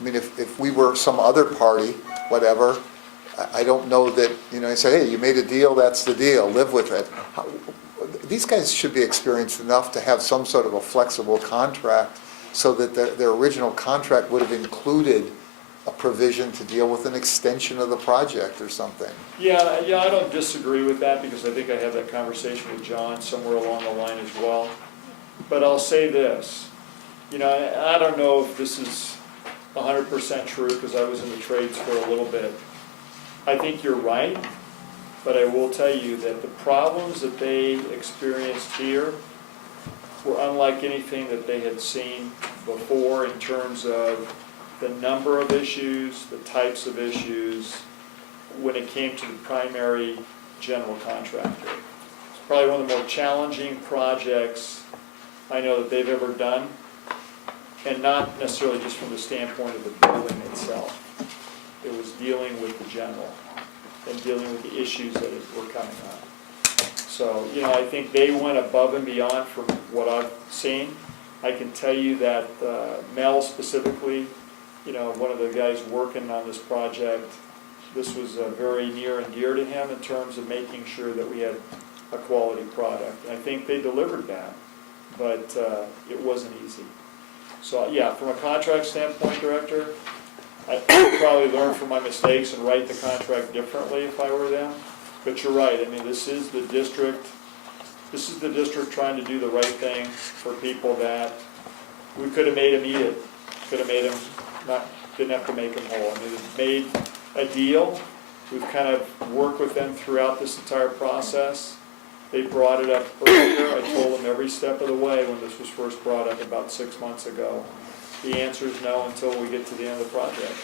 I mean, if we were some other party, whatever, I don't know that, I say, hey, you made a deal, that's the deal, live with it. These guys should be experienced enough to have some sort of a flexible contract so that their original contract would have included a provision to deal with an extension of the project or something. Yeah, I don't disagree with that because I think I had that conversation with John somewhere along the line as well. But I'll say this, you know, I don't know if this is 100% true, because I was in the trades for a little bit. I think you're right, but I will tell you that the problems that they experienced here were unlike anything that they had seen before in terms of the number of issues, the types of issues, when it came to the primary general contractor. It's probably one of the more challenging projects I know that they've ever done, and not necessarily just from the standpoint of the building itself. It was dealing with the general and dealing with the issues that were coming up. So, you know, I think they went above and beyond from what I've seen. I can tell you that Mel specifically, you know, one of the guys working on this project, this was very near and dear to him in terms of making sure that we had a quality product. And I think they delivered that, but it wasn't easy. So, yeah, from a contract standpoint, Director, I would probably learn from my mistakes and write the contract differently if I were them. But you're right, I mean, this is the district trying to do the right thing for people that we could have made them eat it, could have made them didn't have to make them whole. I mean, we've made a deal, we've kind of worked with them throughout this entire process. They brought it up earlier, I told them every step of the way when this was first brought up about 6 months ago. The answer is no until we get to the end of the project.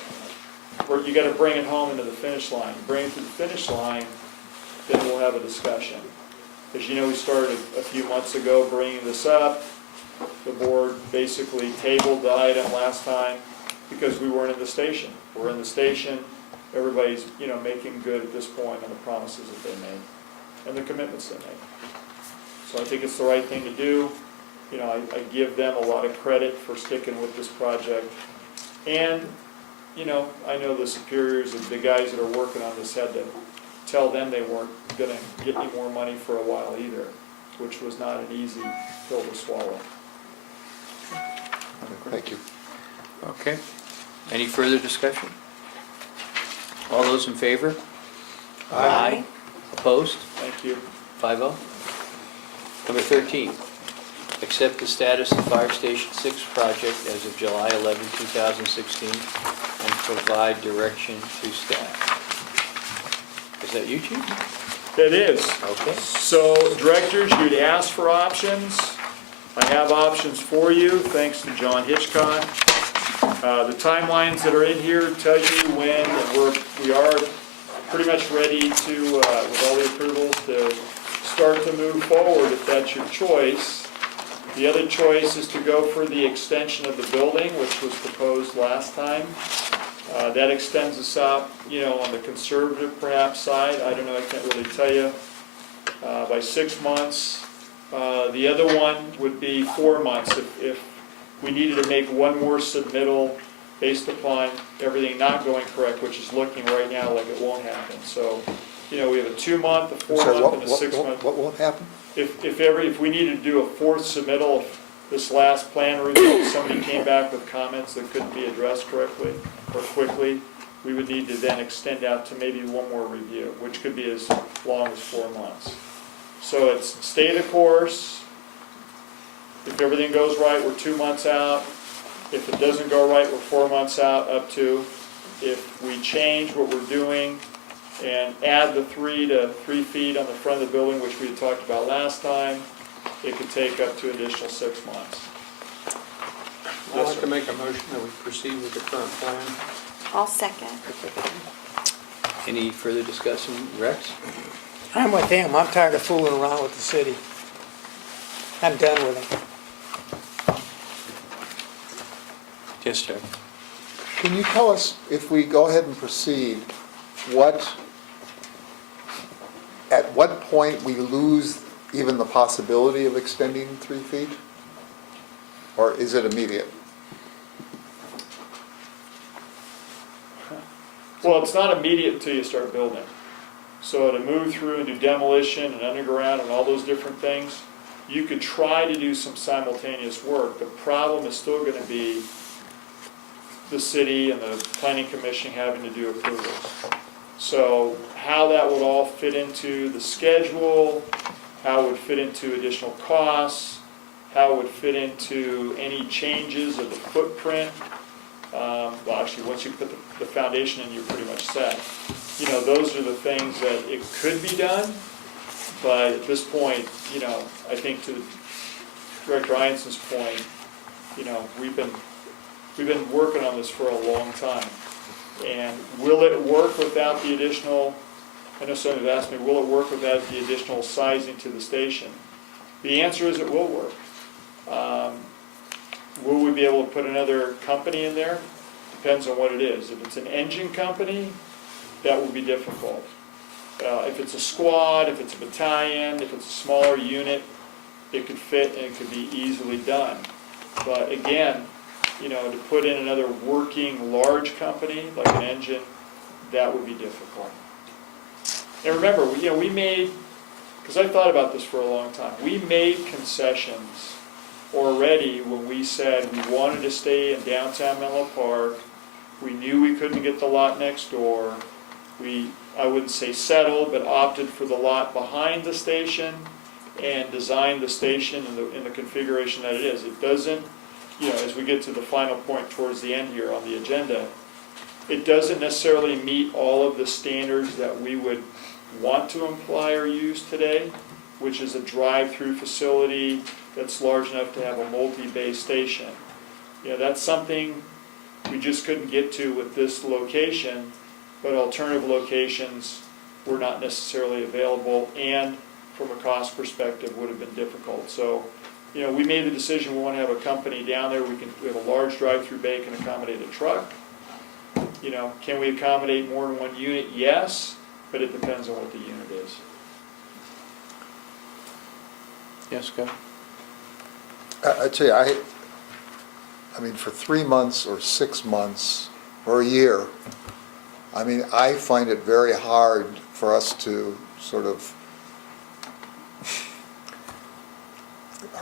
Or you got to bring it home into the finish line. Bring it to the finish line, then we'll have a discussion. As you know, we started a few months ago bringing this up. The board basically tabled the item last time because we weren't in the station. We're in the station. Everybody's, you know, making good at this point on the promises that they made and the commitments they made. So I think it's the right thing to do. You know, I give them a lot of credit for sticking with this project. And, you know, I know the superiors and the guys that are working on this had to tell them they weren't going to get any more money for a while either, which was not an easy pill to swallow. Thank you. Okay. Any further discussion? All those in favor? Aye. Opposed? Thank you. 5-0. Number 13, accept the status of Fire Station 6 project as of July 11, 2016, and provide direction to staff. Is that you, Chief? It is. Okay. So, directors, you'd asked for options. I have options for you, thanks to John Hitchcock. The timelines that are in here tell you when, and we are pretty much ready to, with all the approvals, to start to move forward if that's your choice. The other choice is to go for the extension of the building, which was proposed last time. That extends us out, you know, on the conservative perhaps side. I don't know, I can't really tell you. By 6 months. The other one would be 4 months if we needed to make one more submittal based upon everything not going correct, which is looking right now like it won't happen. So, you know, we have a 2 month, a 4 month, and a 6 month. What won't happen? If we needed to do a fourth submittal, this last plan review, somebody came back with comments that couldn't be addressed correctly or quickly, we would need to then extend out to maybe one more review, which could be as long as 4 months. So it's stay the course. If everything goes right, we're 2 months out. If it doesn't go right, we're 4 months out up to. If we change what we're doing and add the 3 to 3 feet on the front of the building, which we had talked about last time, it could take up to an additional 6 months. I'd like to make a motion that we proceed with the current plan. I'll second. Any further discussion, Rex? I'm with him. I'm tired of fooling around with the city. I'm done with it. Yes, sir. Can you tell us, if we go ahead and proceed, at what point we lose even the possibility of extending 3 feet? Or is it immediate? Well, it's not immediate until you start building. So to move through and do demolition and underground and all those different things, you could try to do some simultaneous work. The problem is still going to be the city and the planning commission having to do approvals. So how that would all fit into the schedule, how it would fit into additional costs, how it would fit into any changes of the footprint. Well, actually, once you put the foundation in, you're pretty much set. You know, those are the things that it could be done, but at this point, you know, I think to Director Ianson's point, you know, we've been working on this for a long time. And will it work without the additional, I know someone had asked me, will it work without the additional sizing to the station? The answer is it will work. Will we be able to put another company in there? Depends on what it is. If it's an engine company, that will be difficult. If it's a squad, if it's a battalion, if it's a smaller unit, it could fit and it could be easily done. But again, you know, to put in another working large company like an engine, that would be difficult. And remember, we made, because I thought about this for a long time, we made concessions already when we said we wanted to stay in downtown Menlo Park. We knew we couldn't get the lot next door. I wouldn't say settled, but opted for the lot behind the station and designed the station in the configuration that it is. It doesn't, as we get to the final point towards the end here on the agenda, it doesn't necessarily meet all of the standards that we would want to imply or use today, which is a drive-through facility that's large enough to have a multi-bay station. That's something we just couldn't get to with this location, but alternative locations were not necessarily available, and from a cost perspective would have been difficult. So, we made the decision we want to have a company down there. We have a large drive-through bay, can accommodate a truck. Can we accommodate more than one unit? Yes, but it depends on what the unit is. Yes, Scott? I tell you, I mean, for 3 months or 6 months or a year, I mean, I find it very hard for us to sort of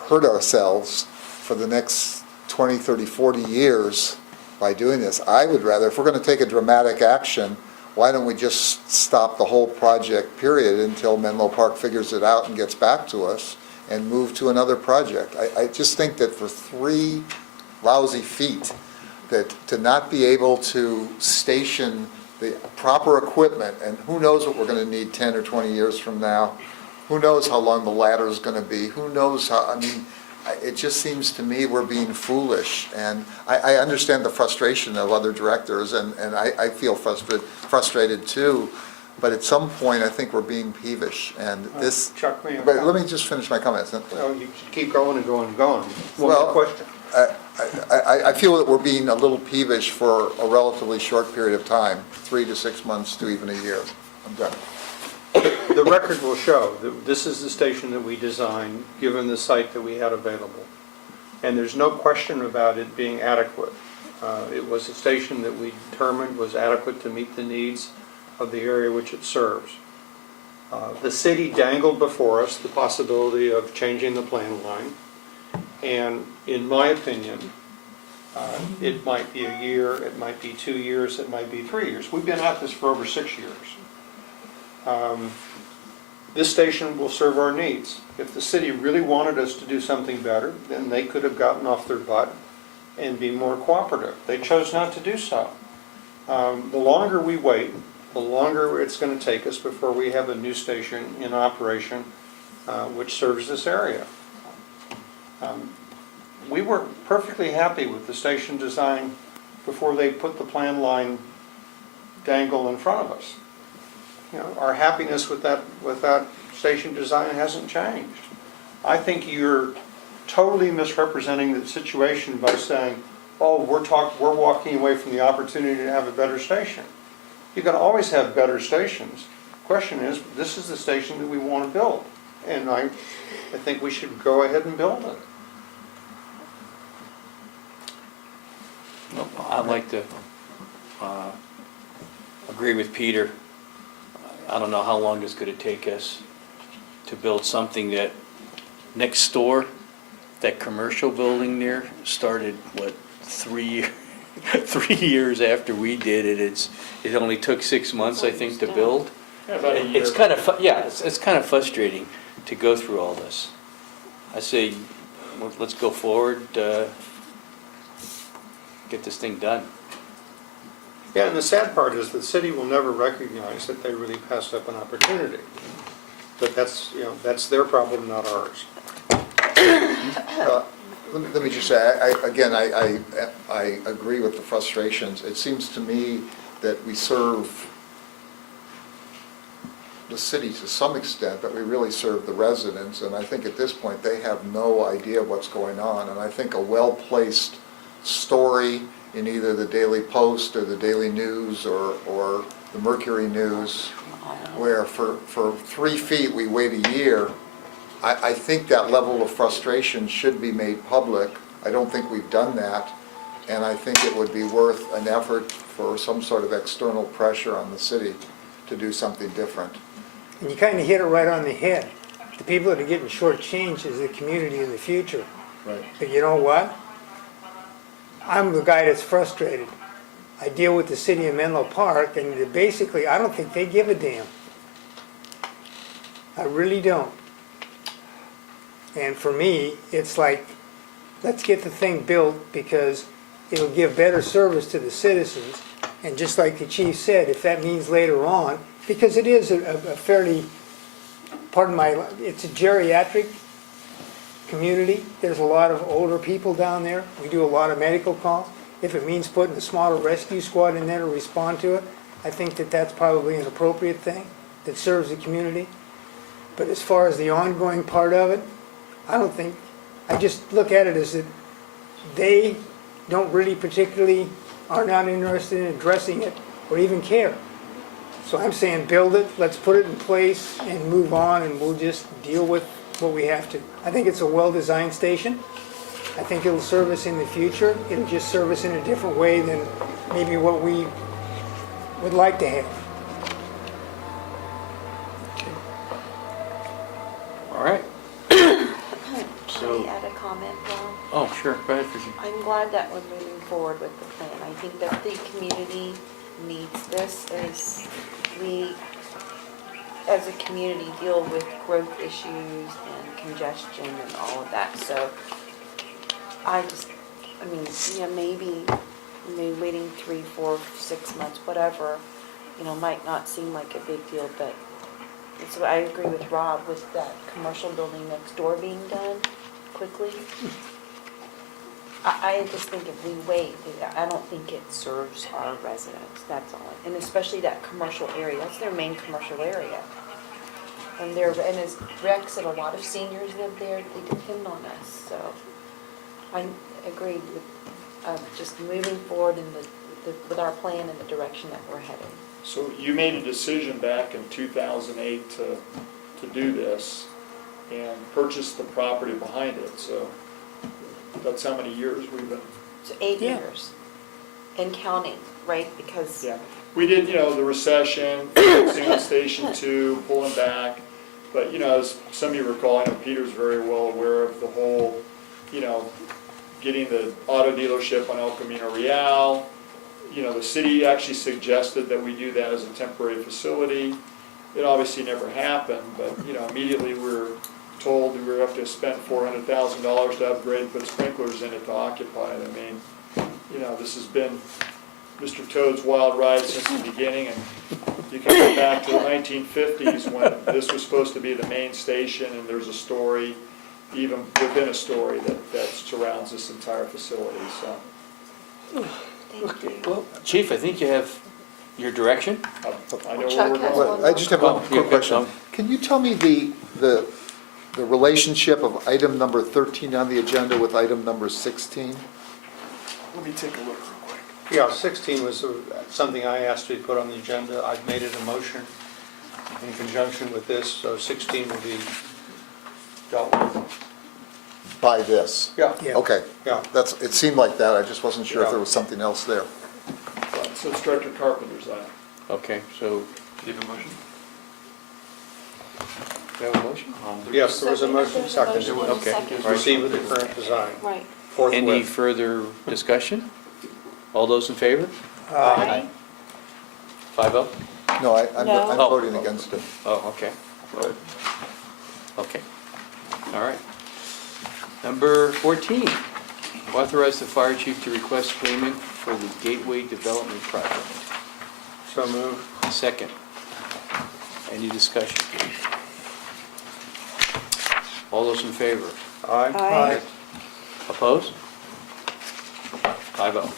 hurt ourselves for the next 20, 30, 40 years by doing this. I would rather, if we're going to take a dramatic action, why don't we just stop the whole project, period, until Menlo Park figures it out and gets back to us and move to another project. I just think that for 3 lousy feet, that to not be able to station the proper equipment, and who knows what we're going to need 10 or 20 years from now, who knows how long the ladder is going to be, who knows how, I mean, it just seems to me we're being foolish. And I understand the frustration of other directors, and I feel frustrated too. But at some point, I think we're being peevish, and this. Chuck, But let me just finish my comments. Well, you keep going and going and going. One Well, more question. I feel that we're being a little peevish for a relatively short period of time, 3 to 6 months to even a year. I'm done. The record will show that this is the station that we designed, given the site that we had available. And there's no question about it being adequate. It was a station that we determined was adequate to meet the needs of the area which it serves. The city dangled before us the possibility of changing the plan line. And in my opinion, it might be a year, it might be 2 years, it might be 3 years. We've been at this for over 6 years. This station will serve our needs. If the city really wanted us to do something better, then they could have gotten off their butt and be more cooperative. They chose not to do so. The longer we wait, the longer it's going to take us before we have a new station in operation which serves this area. We were perfectly happy with the station design before they put the plan line dangle in front of us. Our happiness with that station design hasn't changed. I think you're totally misrepresenting the situation by saying, oh, we're walking away from the opportunity to have a better station. You can always have better stations. The question is, this is the station that we want to build. And I think we should go ahead and build it. Well, I'd like to agree with Peter. I don't know how long it's going to take us to build something that next door, that commercial building there, started, 3 years after we did it. It only took 6 months, I think, to build. Yeah, about a year. It's kind of, it's kind of frustrating to go through all this. I say, let's go forward, get this thing done. Yeah, and the sad part is the city will never recognize that they really passed up an opportunity. But that's, you know, that's their problem, not ours. Let me just say, I agree with the frustrations. It seems to me that we serve the city to some extent, but we really serve the residents, and I think at this point, they have no idea what's going on, and I think a well-placed story in either the Daily Post or the Daily News or the Mercury News, where for 3 feet we wait a year, I think that level of frustration should be made public. I don't think we've done that, and I think it would be worth an effort for some sort of external pressure on the city to do something different. And you kind of hit it right on the head. The people that are getting shortchanged is the community in the future. Right. But you know what? I'm the guy that's frustrated. I deal with the city of Menlo Park, and basically, I don't think they give a damn. I really don't. And for me, it's like, let's get the thing built because it'll give better service to the citizens. And just like the chief said, if that means later on, because it is a fairly, it's a geriatric community. There's a lot of older people down there. We do a lot of medical calls. If it means putting a smaller rescue squad in there to respond to it, I think that that's probably an appropriate thing that serves the community. But as far as the ongoing part of it, I just look at it as that they don't really particularly, are not interested in addressing it or even care. So I'm saying build it, let's put it in place and move on, and we'll just deal with what we have to. I think it's a well-designed station. I think it'll serve us in the future. It'll just serve us in a different way than maybe what we would like to have. All right. Can I add a comment, Ron? Oh, sure, go ahead, Virginia. I'm glad that we're moving forward with the plan. I think that the community needs this as we, as a community, deal with growth issues and congestion and all of that. So maybe waiting 3, 4, 6 months, whatever, might not seem like a big deal, but so I agree with Rob with that commercial building next door being done quickly. I just think if we wait, I don't think it serves our residents, that's all. And especially that commercial area, that's their main commercial area. And as Rex said, a lot of seniors live there, they depend on us, so I agree with just moving forward with our plan and the direction that we're headed. So you made a decision back in 2008 to do this and purchase the property behind it, so that's how many years we've been. So 8 years and counting, right? Because Yeah, we did, the recession, fixing on Station 2, pulling back, but, as some of you recall, I know Peter's very well aware of the whole, getting the auto dealership on El Camino Real. The city actually suggested that we do that as a temporary facility. It obviously never happened, but, immediately we were told we were have to spend $400,000 to upgrade and put sprinklers in it to occupy it. I mean, this has been Mr. Toad's wild ride since the beginning, and you can go back to the 1950s when this was supposed to be the main station, and there's a story, even within a story, that surrounds this entire facility, so. thank you. Well, Chief, I think you have your direction. I know where Chuck we're has going. one. I just have Oh, one yeah, quick good, question. Tom. Can you tell me the relationship of item number 13 on the agenda with item number 16? Let me take a look real quick. Yeah, 16 was something I asked to be put on the agenda. I've made it a motion in conjunction with this, so 16 will be dealt with. By this? Yeah, Yeah. Okay, yeah. it seemed like that, I just wasn't sure if Yeah. there was something else there. Right, so it's Director Carpenter's item. Okay, so, Do you have a motion? do you have a motion? Yes, there was a motion There's a motion seconded. and a Okay. second. Proceed with the current design Right. Any forthwith. further discussion? All those in favor? Aye. 5-0? No, I'm No. Oh. voting against it. Oh, okay. Okay. All right. Number 14, authorize the fire chief to request payment for the Gateway Development Project. So moved. Second. Any discussion? All those in favor? Aye. Aye. Opposed? 5-0.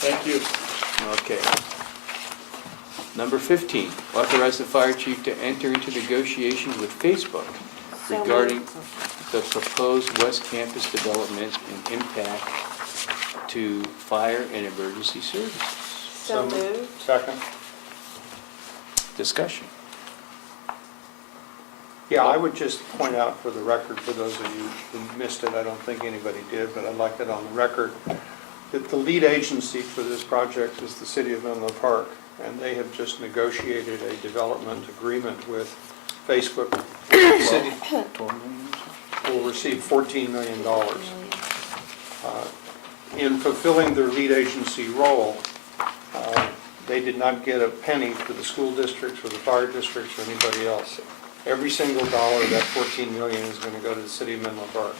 Thank you. Okay. Number 15, authorize the fire chief to enter into negotiations with Facebook So regarding moved. the proposed West Campus development and impact to fire and emergency services. So moved. Second. Discussion. Yeah, I would just point out for the record, for those of you who missed it, I don't think anybody did, but I'd like it on the record, that the lead agency for this project is the City of Menlo Park, and they have just negotiated a development agreement with Facebook. The city will receive $14 million. In fulfilling their lead agency role, they did not get a penny for the school districts or the fire districts or anybody else. Every single dollar of that $14 million is going to go to the City of Menlo Park,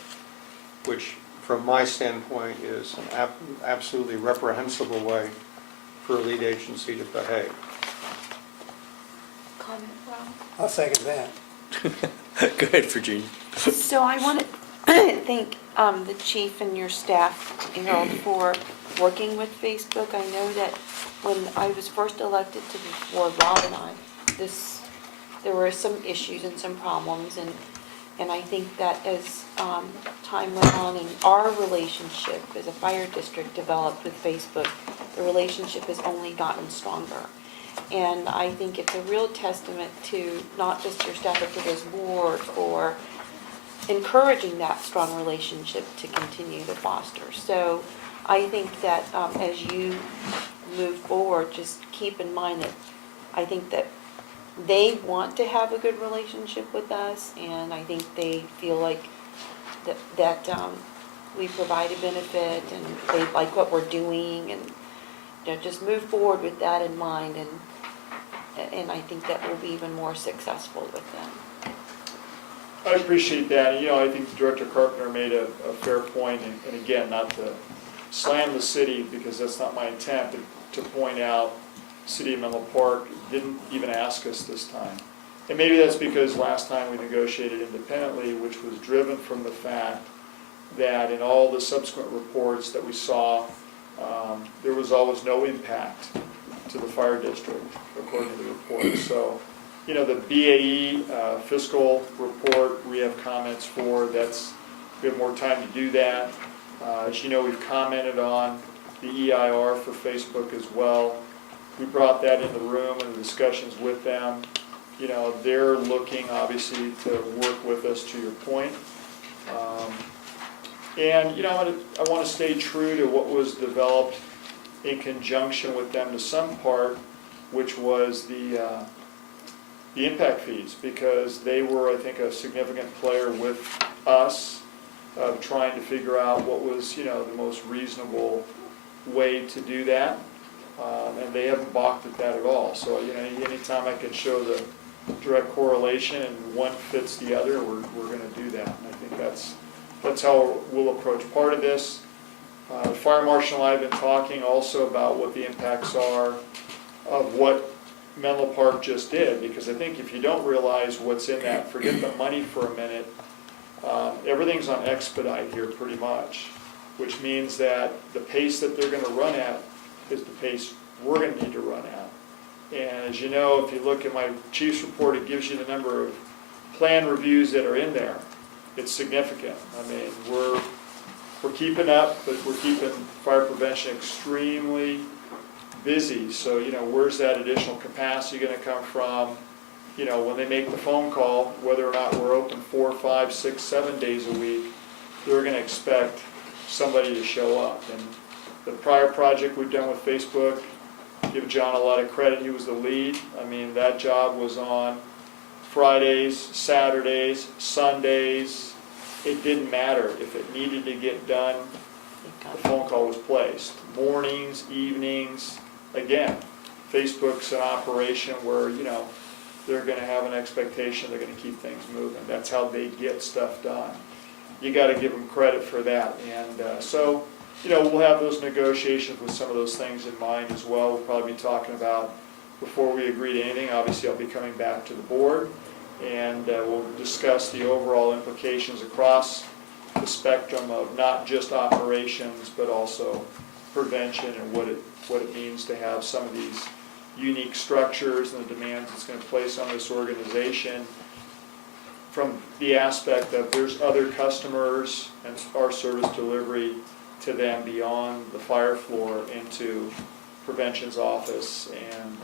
which from my standpoint is an absolutely reprehensible way for a lead agency to behave. Comment, Rob? I'll second that. Go ahead, Virginia. So I want to thank the chief and your staff, Harold, for working with Facebook. I know that when I was first elected to the board, Rob and I, there were some issues and some problems, and I think that as time went on and our relationship as a fire district developed with Facebook, the relationship has only gotten stronger. And I think it's a real testament to not just your staff, but to this board for encouraging that strong relationship to continue to foster. So I think that as you move forward, just keep in mind that I think that they want to have a good relationship with us, and I think they feel like that we provide a benefit, and they like what we're doing, and just move forward with that in mind, and I think that we'll be even more successful with them. I appreciate that. And, I think Director Carpenter made a fair point, and again, not to slam the city, because that's not my intent, but to point out City of Menlo Park didn't even ask us this time. And maybe that's because last time we negotiated independently, which was driven from the fact that in all the subsequent reports that we saw, there was always no impact to the fire district, according to the report. So, the BAE fiscal report, we have comments for. We have more time to do that. As you know, we've commented on the EIR for Facebook as well. We brought that in the room and the discussions with them. They're looking, obviously, to work with us, to your point. And, I want to stay true to what was developed in conjunction with them to some part, which was the impact fees, because they were, I think, a significant player with us, trying to figure out what was, the most reasonable way to do that. And they haven't balked at that at all. So, anytime I can show the direct correlation and one fits the other, we're going to do that. And I think that's how we'll approach part of this. The fire marshal and I have been talking also about what the impacts are of what Menlo Park just did, because I think if you don't realize what's in that, forget the money for a minute, everything's on expedite here pretty much, which means that the pace that they're going to run at is the pace we're going to need to run at. And as you know, if you look at my chief's report, it gives you the number of plan reviews that are in there. It's significant. I mean, we're keeping up, but we're keeping fire prevention extremely busy. So, where's that additional capacity going to come from? When they make the phone call, whether or not we're open 4, 5, 6, 7 days a week, they're going to expect somebody to show up. And the prior project we've done with Facebook, give John a lot of credit, he was the lead. I mean, that job was on Fridays, Saturdays, Sundays. It didn't matter. If it needed to get done, the phone call was placed. Mornings, evenings, again, Facebook's an operation where, they're going to have an expectation they're going to keep things moving. That's how they get stuff done. you got to give them credit for that. And so, we'll have those negotiations with some of those things in mind as well. We'll probably be talking about, before we agree to anything, obviously I'll be coming back to the board, and we'll discuss the overall implications across the spectrum of not just operations, but also prevention and what it means to have some of these unique structures and the demands it's going to place on this organization, from the aspect of there's other customers and our service delivery to them beyond the fire floor into prevention's office, and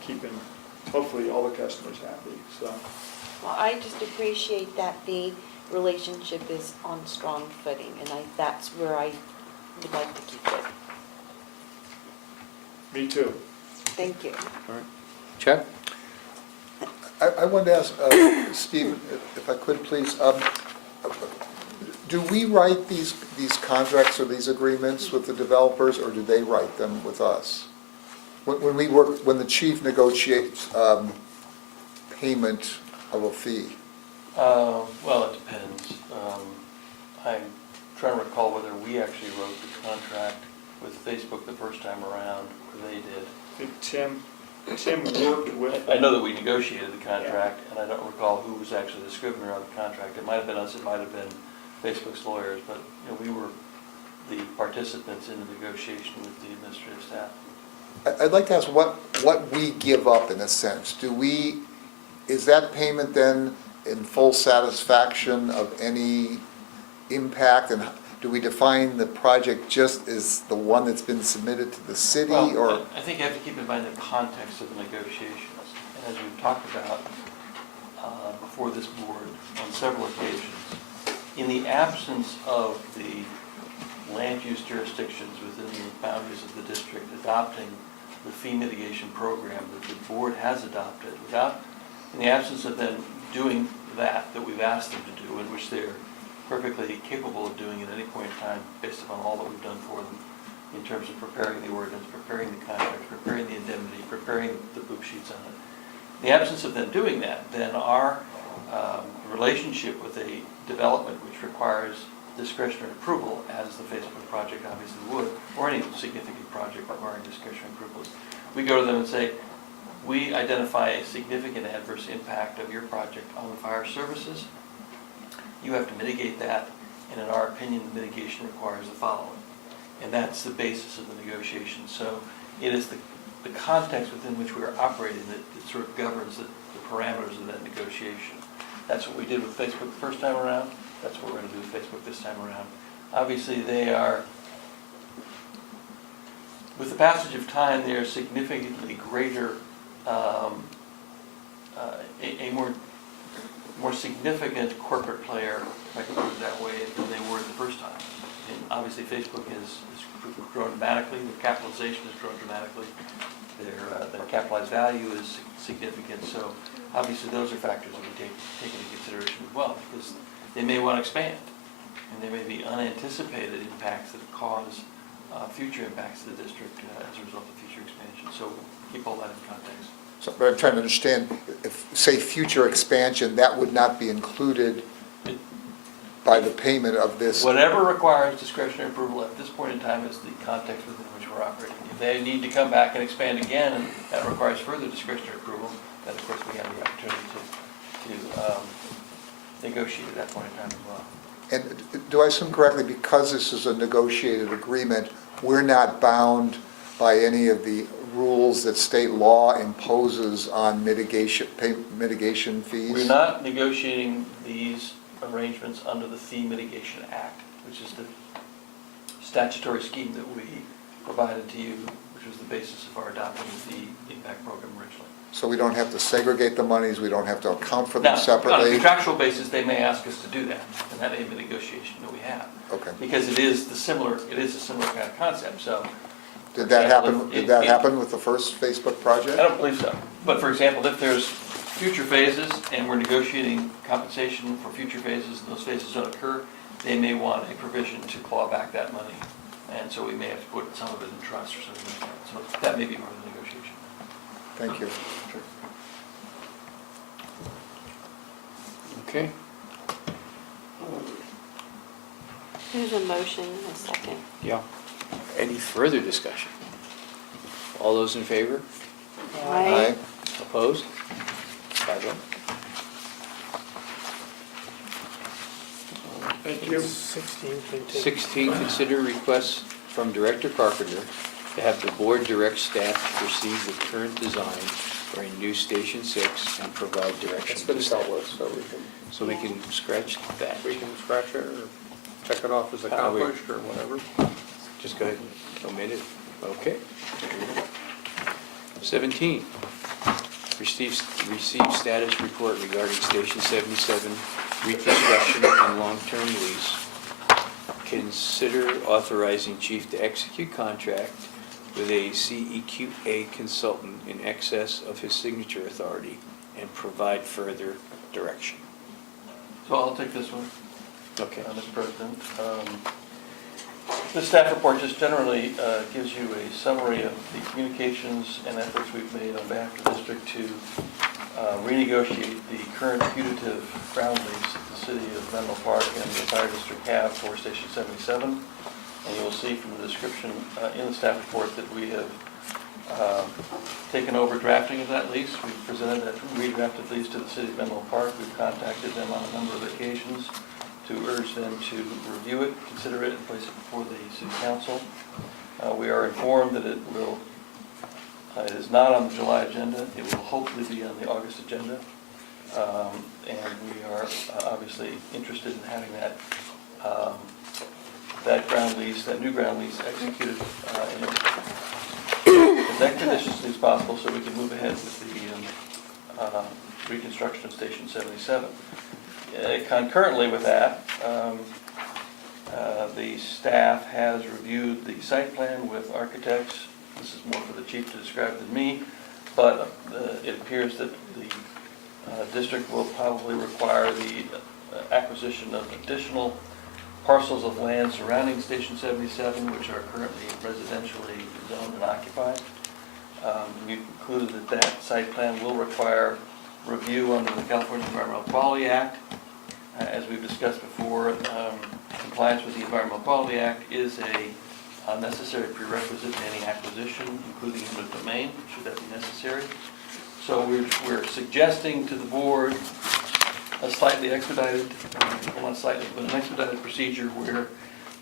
keeping hopefully all the customers happy. So Well, I just appreciate that the relationship is on strong footing, and that's where I would like to keep it. me too. Thank you. Chuck? I wanted to ask, Steve, if I could please, do we write these contracts or these agreements with the developers, or do they write them with us? When the chief negotiates payment of a fee? Well, it depends. I'm trying to recall whether we actually wrote the contract with Facebook the first time around, or they did. I think Tim worked with. I know that we negotiated the contract, and I don't recall who was actually the scrivener of the contract. It might have been us, it might have been Facebook's lawyers, but we were the participants in the negotiation with the administrative staff. I'd like to ask what we give up in a sense. Is that payment then in full satisfaction of any impact? And do we define the project just as the one that's been submitted to the city, or? Well, I think you have to keep in mind the context of the negotiations. And as we've talked about before this board on several occasions, in the absence of the land use jurisdictions within the boundaries of the district adopting the fee mitigation program that the board has adopted, in the absence of them doing that we've asked them to do, in which they're perfectly capable of doing at any point in time based upon all that we've done for them in terms of preparing the ordinance, preparing the contract, preparing the indemnity, preparing the book sheets on it. In the absence of them doing that, then our relationship with a development which requires discretionary approval, as the Facebook project obviously would, or any significant project requiring discretionary approvals, we go to them and say, we identify a significant adverse impact of your project on the fire services. You have to mitigate that, and in our opinion, the mitigation requires the following. And that's the basis of the negotiation. So it is the context within which we are operating that sort of governs the parameters of that negotiation. That's what we did with Facebook the first time around. That's what we're going to do with Facebook this time around. Obviously, they are, with the passage of time, they are significantly greater, a more significant corporate player, if I can put it that way, than they were the first time. And obviously, Facebook has grown dramatically. Their capitalization has grown dramatically. Their capitalized value is significant. So obviously, those are factors that we take into consideration as well, because they may want to expand, and there may be unanticipated impacts that cause future impacts to the district as a result of future expansion. So keep all that in context. So, but I'm trying to understand, if, say, future expansion, that would not be included by the payment of this? Whatever requires discretionary approval at this point in time is the context within which we're operating. If they need to come back and expand again, and that requires further discretionary approval, then of course we have the opportunity to negotiate at that point in time as well. And do I assume correctly, because this is a negotiated agreement, we're not bound by any of the rules that state law imposes on mitigation fees? We're not negotiating these arrangements under the Fee Mitigation Act, which is the statutory scheme that we provided to you, which was the basis of our adopting the impact program originally. So we don't have to segregate the monies, we don't have to account for Now, them separately? on a contractual basis, they may ask us to do that, and that may be a negotiation that we have. Okay. Because it is a similar kind of concept, so. Did that happen with the first Facebook project? I don't believe so. But for example, if there's future phases and we're negotiating compensation for future phases and those phases don't occur, they may want a provision to claw back that money. And so we may have to put some of it in trust or something like that. So that may be part of the negotiation. Thank you. Sure. Okay. There's a motion, a second. Yeah. Any further discussion? All those in favor? Aye. Opposed? 5-0. Thank you. 16 can take. 16, consider requests from Director Carpenter to have the board direct staff to proceed with current design for a new Station 6 and provide direction It's to been staff. dealt with, so we can scratch that. scratch it or check it off as accomplished or whatever. Just go ahead and omit it. Okay. 17, receive status report regarding Station 77 reconstruction and long-term lease. Consider authorizing chief to execute contract with a CEQA consultant in excess of his signature authority and provide further direction. So I'll take this one. Okay. Mr. President. The staff report just generally gives you a summary of the communications and efforts we've made on behalf of the district to renegotiate the current putative ground lease that the city of Menlo Park and the fire district have for Station 77. And you'll see from the description in the staff report that we have taken over drafting of that lease. We've presented that redrafted lease to the city of Menlo Park. We've contacted them on a number of occasions to urge them to review it, consider it, and place it before the city council. We are informed that it is not on the July agenda. It will hopefully be on the August agenda. And we are obviously interested in having that ground lease, that new ground lease executed in as expeditiously as possible so we can move ahead with the reconstruction of Station 77. Concurrently with that, the staff has reviewed the site plan with architects. This is more for the chief to describe than me, but it appears that the district will probably require the acquisition of additional parcels of land surrounding Station 77, which are currently residentially zoned and occupied. We've concluded that that site plan will require review under the California Environmental Quality Act. As we've discussed before, compliance with the Environmental Quality Act is a necessary prerequisite to any acquisition, including eminent domain, should that be necessary. So we're suggesting to the board a slightly expedited, well, not slightly, but an expedited procedure where,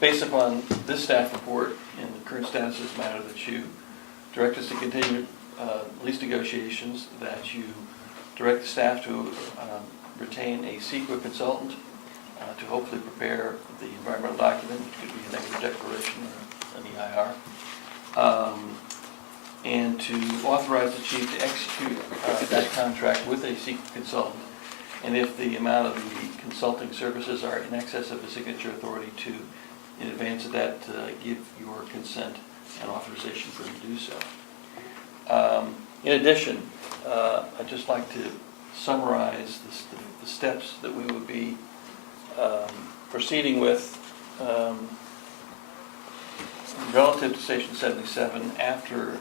based upon this staff report and the current status of this matter, that you direct us to continue lease negotiations, that you direct the staff to retain a CEQA consultant to hopefully prepare the environmental document, which could be a negative declaration or an EIR, and to authorize the chief to execute that contract with a CEQA consultant, and if the amount of the consulting services are in excess of the signature authority, to, in advance of that, give your consent and authorization for him to do so. In addition, I'd just like to summarize the steps that we would be proceeding with relative to Station 77 after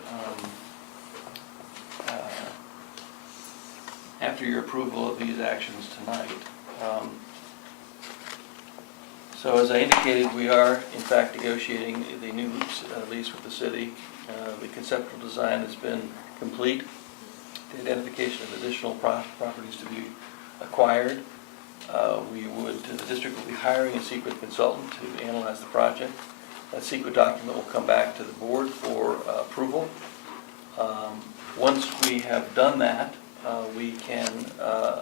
your approval of these actions tonight. So as I indicated, we are in fact negotiating the new lease with the city. The conceptual design has been complete. The identification of additional properties to be acquired. The district will be hiring a CEQA consultant to analyze the project. That CEQA document will come back to the board for approval. Once we have done that, we can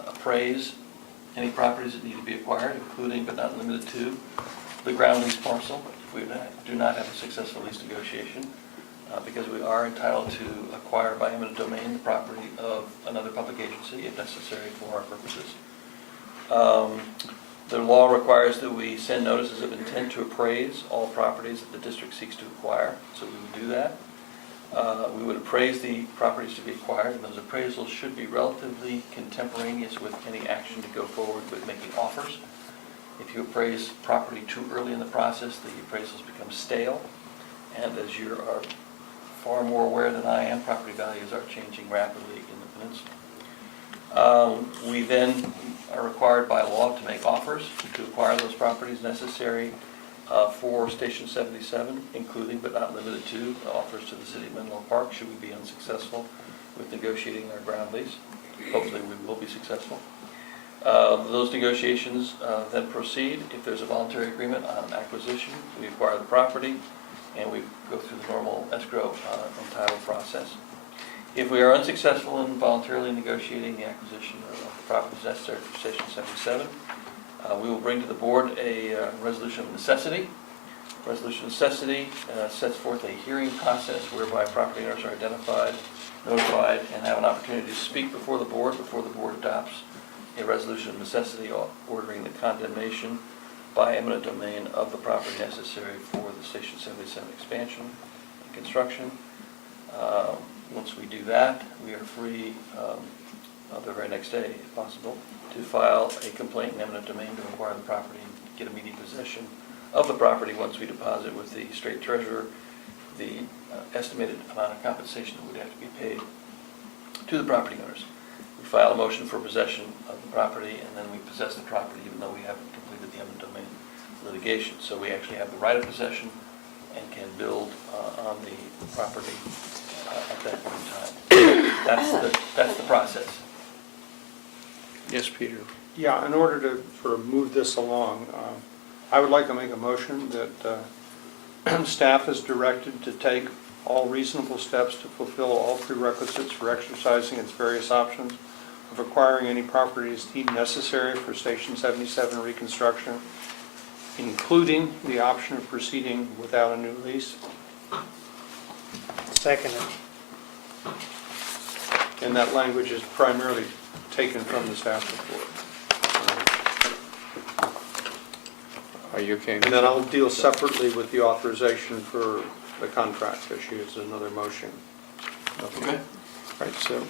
appraise any properties that need to be acquired, including but not limited to the ground lease parcel, if we do not have a successful lease negotiation, because we are entitled to acquire by eminent domain the property of another public agency if necessary for our purposes. The law requires that we send notices of intent to appraise all properties that the district seeks to acquire, so we would do that. We would appraise the properties to be acquired, and those appraisals should be relatively contemporaneous with any action to go forward with making offers. If you appraise property too early in the process, the appraisals become stale, and as you are far more aware than I am, property values are changing rapidly in the peninsula. We then are required by law to make offers to acquire those properties necessary for Station 77, including but not limited to offers to the city of Menlo Park should we be unsuccessful with negotiating our ground lease. Hopefully we will be successful. Those negotiations then proceed. If there's a voluntary agreement on acquisition, we acquire the property and we go through the normal escrow and title process. If we are unsuccessful in voluntarily negotiating the acquisition of the properties necessary for Station 77, we will bring to the board a resolution of necessity. Resolution of necessity sets forth a hearing process whereby property owners are identified, notified, and have an opportunity to speak before the board adopts a resolution of necessity ordering the condemnation by eminent domain of the property necessary for the Station 77 expansion and construction. Once we do that, we are free the very next day, if possible, to file a complaint in eminent domain to acquire the property and get immediate possession of the property once we deposit with the state treasurer the estimated amount of compensation that would have to be paid to the property owners. We file a motion for possession of the property, and then we possess the property even though we haven't completed the eminent domain litigation. So we actually have the right of possession and can build on the property at that point in time. That's the process. Yes, Peter. Yeah, in order to sort of move this along, I would like to make a motion that staff is directed to take all reasonable steps to fulfill all prerequisites for exercising its various options of acquiring any properties deemed necessary for Station 77 reconstruction, including the option of proceeding without a new lease. Second. And that language is primarily taken from the staff report. Are you okay? And then I'll deal separately with the authorization for the contract issue as another motion. Okay. All right, so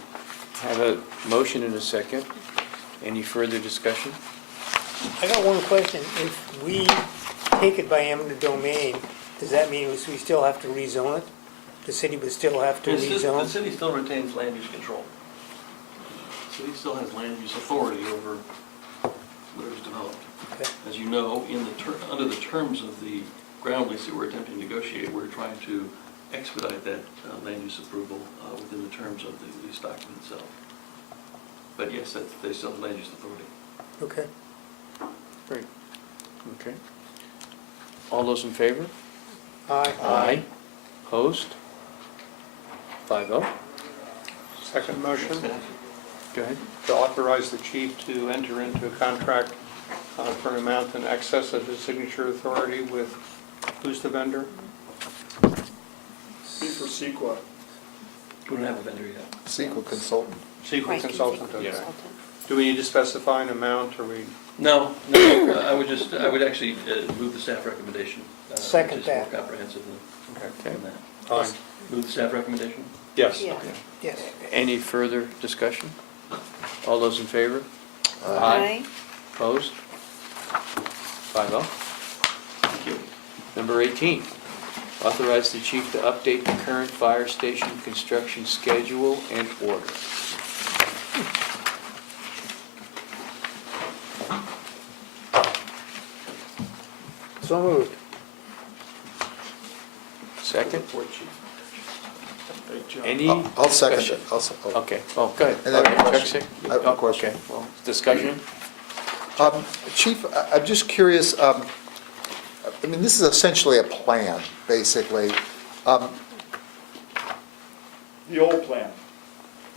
have a motion and a second. Any further discussion? I got one question. If we take it by eminent domain, does that mean we still have to rezone it? The city would still have to The rezone? city still retains land use control. The city still has land use authority over what is developed. Okay. As you know, under the terms of the ground lease that we're attempting to negotiate, we're trying to expedite that land use approval within the terms of the lease document itself. But yes, they still have land use authority. Okay. Great. Okay. All those in favor? Aye. Opposed? 5-0. Second motion, Go ahead. to authorize the chief to enter into a contract for an amount in excess of his signature authority with, who's the vendor? C for Sequa. We don't have a vendor yet. Sequel Consultant. Sequel Consultant, okay. Yeah. Do we need to specify an amount, or we, No, I would actually move the staff recommendation. Second which is more that. comprehensive Okay. than that. fine? Move the staff recommendation? Yes. Yeah. Yes. Any further discussion? All those in favor? Aye. Opposed? 5-0. Thank you. Number 18, authorize the chief to update the current fire station construction schedule and order. So moved. Second? Great job. Any I'll second discussion? it. Okay, oh, go ahead. And then a Okay, question. Chuck, say- I have a oh, question. Okay, well, discussion? Chief, I'm just curious, I mean, this is essentially a plan, basically. The old plan,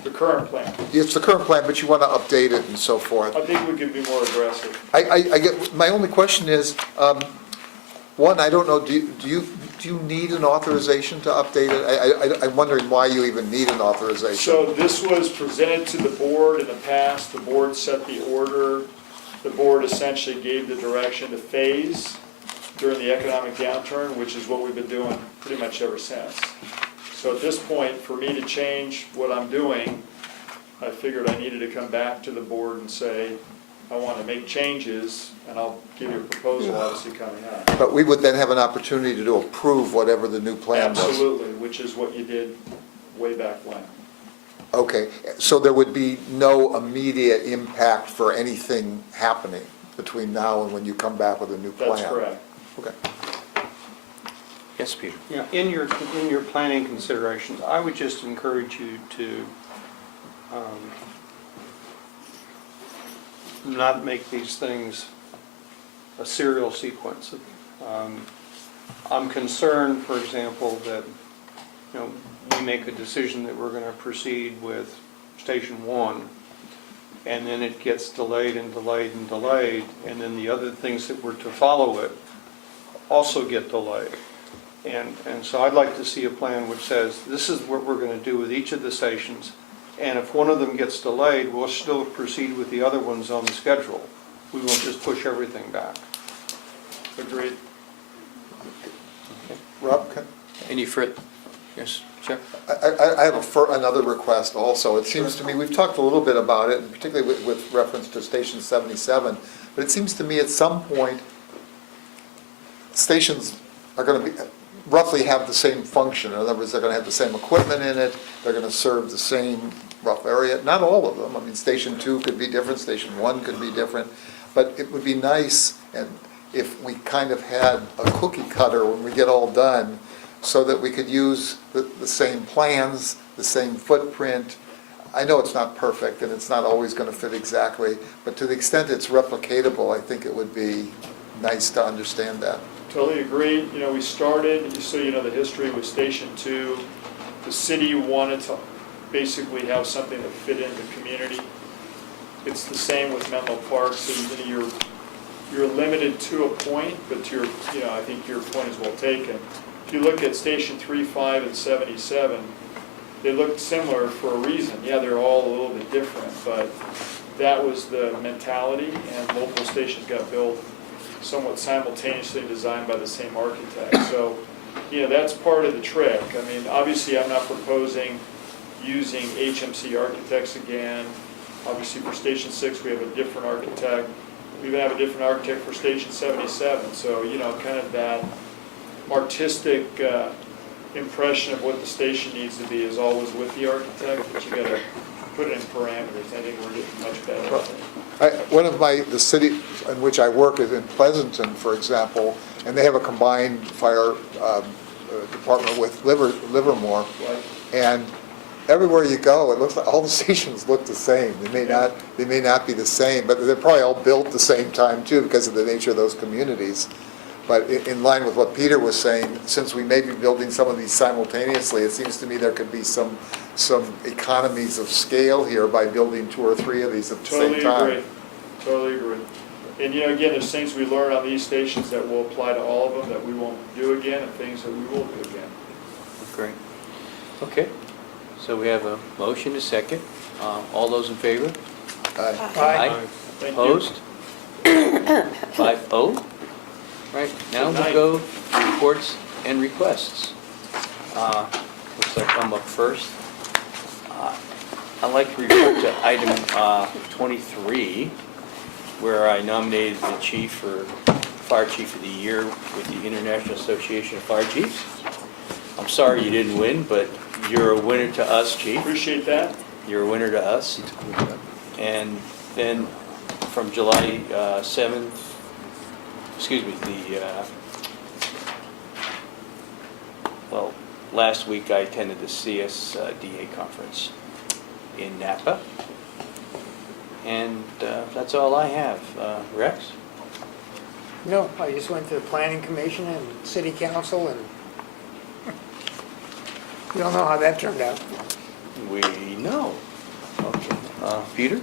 the current plan. It's the current plan, but you want to update it and so forth. I think we can be more aggressive. I get, my only question is, one, I don't know, do you need an authorization to update it? I'm wondering why you even need an authorization. So this was presented to the board in the past, the board set the order, the board essentially gave the direction to phase during the economic downturn, which is what we've been doing pretty much ever since. So at this point, for me to change what I'm doing, I figured I needed to come back to the board and say, I want to make changes, and I'll give you a proposal obviously coming up. But we would then have an opportunity to approve whatever the new plan was. Absolutely, which is what you did way back when. Okay, so there would be no immediate impact for anything happening between now and when you come back with a new plan? That's correct. Okay. Yes, Peter? Yeah, in your planning considerations, I would just encourage you to not make these things a serial sequence. I'm concerned, for example, that, you know, we make a decision that we're going to proceed with Station 1, and then it gets delayed and delayed and delayed, and then the other things that were to follow it also get delayed. And so I'd like to see a plan which says, this is what we're going to do with each of the stations, and if one of them gets delayed, we'll still proceed with the other ones on the schedule. We won't just push everything back. Agreed. Rob, Any further? Yes, sir? I have another request also. It seems to me, we've talked a little bit about it, and particularly with reference to Station 77, but it seems to me at some point, stations are going to be, roughly have the same function. In other words, they're going to have the same equipment in it, they're going to serve the same rough area. Not all of them. I mean, Station 2 could be different, Station 1 could be different, but it would be nice and if we kind of had a cookie cutter when we get all done, so that we could use the same plans, the same footprint. I know it's not perfect and it's not always going to fit exactly, but to the extent it's replicatable, I think it would be nice to understand that. Totally agree. You know, we started, just so you know the history, with Station 2. The city wanted to basically have something that fit in the community. It's the same with Menlo Park, so you're limited to a point, but to your, you know, I think your point is well taken. If you look at Station 3, 5, and 77, they look similar for a reason. Yeah, they're all a little bit different, but that was the mentality, and multiple stations got built somewhat simultaneously, designed by the same architect. So, you know, that's part of the trick. I mean, obviously, I'm not proposing using HMC architects again. Obviously, for Station 6, we have a different architect. We even have a different architect for Station 77. So, you know, kind of that artistic impression of what the station needs to be is always with the architect, but you got to put it in parameters. I think we're getting much better at it. One of the cities in which I work is in Pleasanton, for example, and they have a combined fire department with Livermore. And everywhere you go, it looks like all the stations look the same. They may not be the same, but they're probably all built the same time too, because of the nature of those communities. But in line with what Peter was saying, since we may be building some of these simultaneously, it seems to me there could be some economies of scale here by building 2 or 3 of these at the same time. Totally agree. And, you know, again, there's things we learn on these stations that will apply to all of them that we won't do again, and things that we will do again. Great. Okay, so we have a motion, a second. All those in favor? Aye. Thank you. Opposed? 5-0. Right, now we'll go to reports and requests. Looks like I'm up first. I'd like to report to item 23, where I nominated the chief for Fire Chief of the Year with the International Association of Fire Chiefs. I'm sorry you didn't win, but you're a winner to us, Chief. Appreciate that. You're a winner to us. And then from July 7th, excuse me, well, last week I attended the CSDA conference in Napa. And that's all I have. Rex? No, I just went to the planning commission and city council, and you don't know how that turned out. We know. Okay. Peter?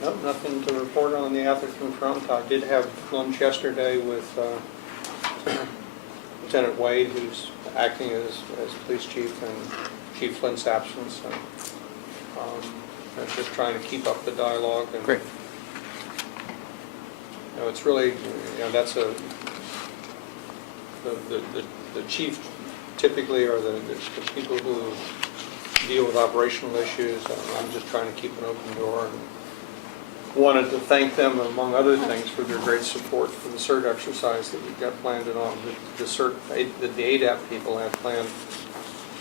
Nope, nothing to report on the Atherton front. I did have lunch yesterday with Lieutenant Wade, who's acting as police chief in Chief Flint's absence. And, I'm just trying to keep up the dialogue. And, Great. You know, it's really, that's the chief typically are the people who deal with operational issues. I'm just trying to keep an open door, and wanted to thank them, among other things, for their great support for the CERT exercise that we've got planned on. The CERT, that the ADAP people have planned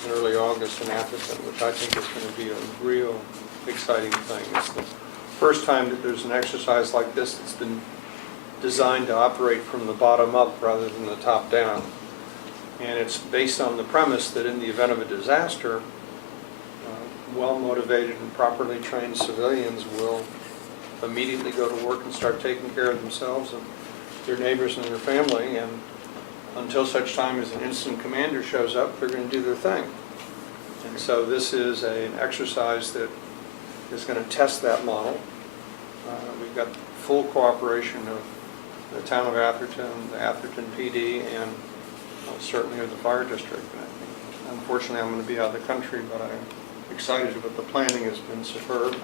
in early August in Atherton, which I think is going to be a real exciting thing. It's the first time that there's an exercise like this that's been designed to operate from the bottom up rather than the top down. And it's based on the premise that in the event of a disaster, well-motivated and properly trained civilians will immediately go to work and start taking care of themselves and their neighbors and their family, and until such time as an incident commander shows up, they're going to do their thing. And so this is an exercise that is going to test that model. We've got full cooperation of the town of Atherton, the Atherton PD, and certainly of the fire district. Unfortunately, I'm going to be out of the country, but I'm excited about the planning has been superb.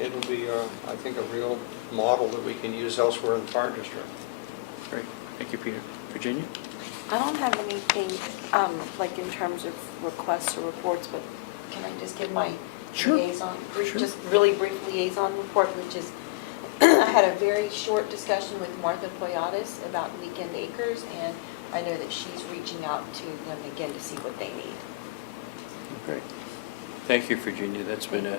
It'll be, I think, a real model that we can use elsewhere in the fire district. Great, thank you, Peter. Virginia? I don't have anything, like in terms of requests or reports, but can I just give my Sure. liaison, Sure. just really brief liaison report, which is, I had a very short discussion with Martha Poyatis about Weekend Acres, and I know that she's reaching out to them again to see what they need. Great. Thank you, Virginia. That's been a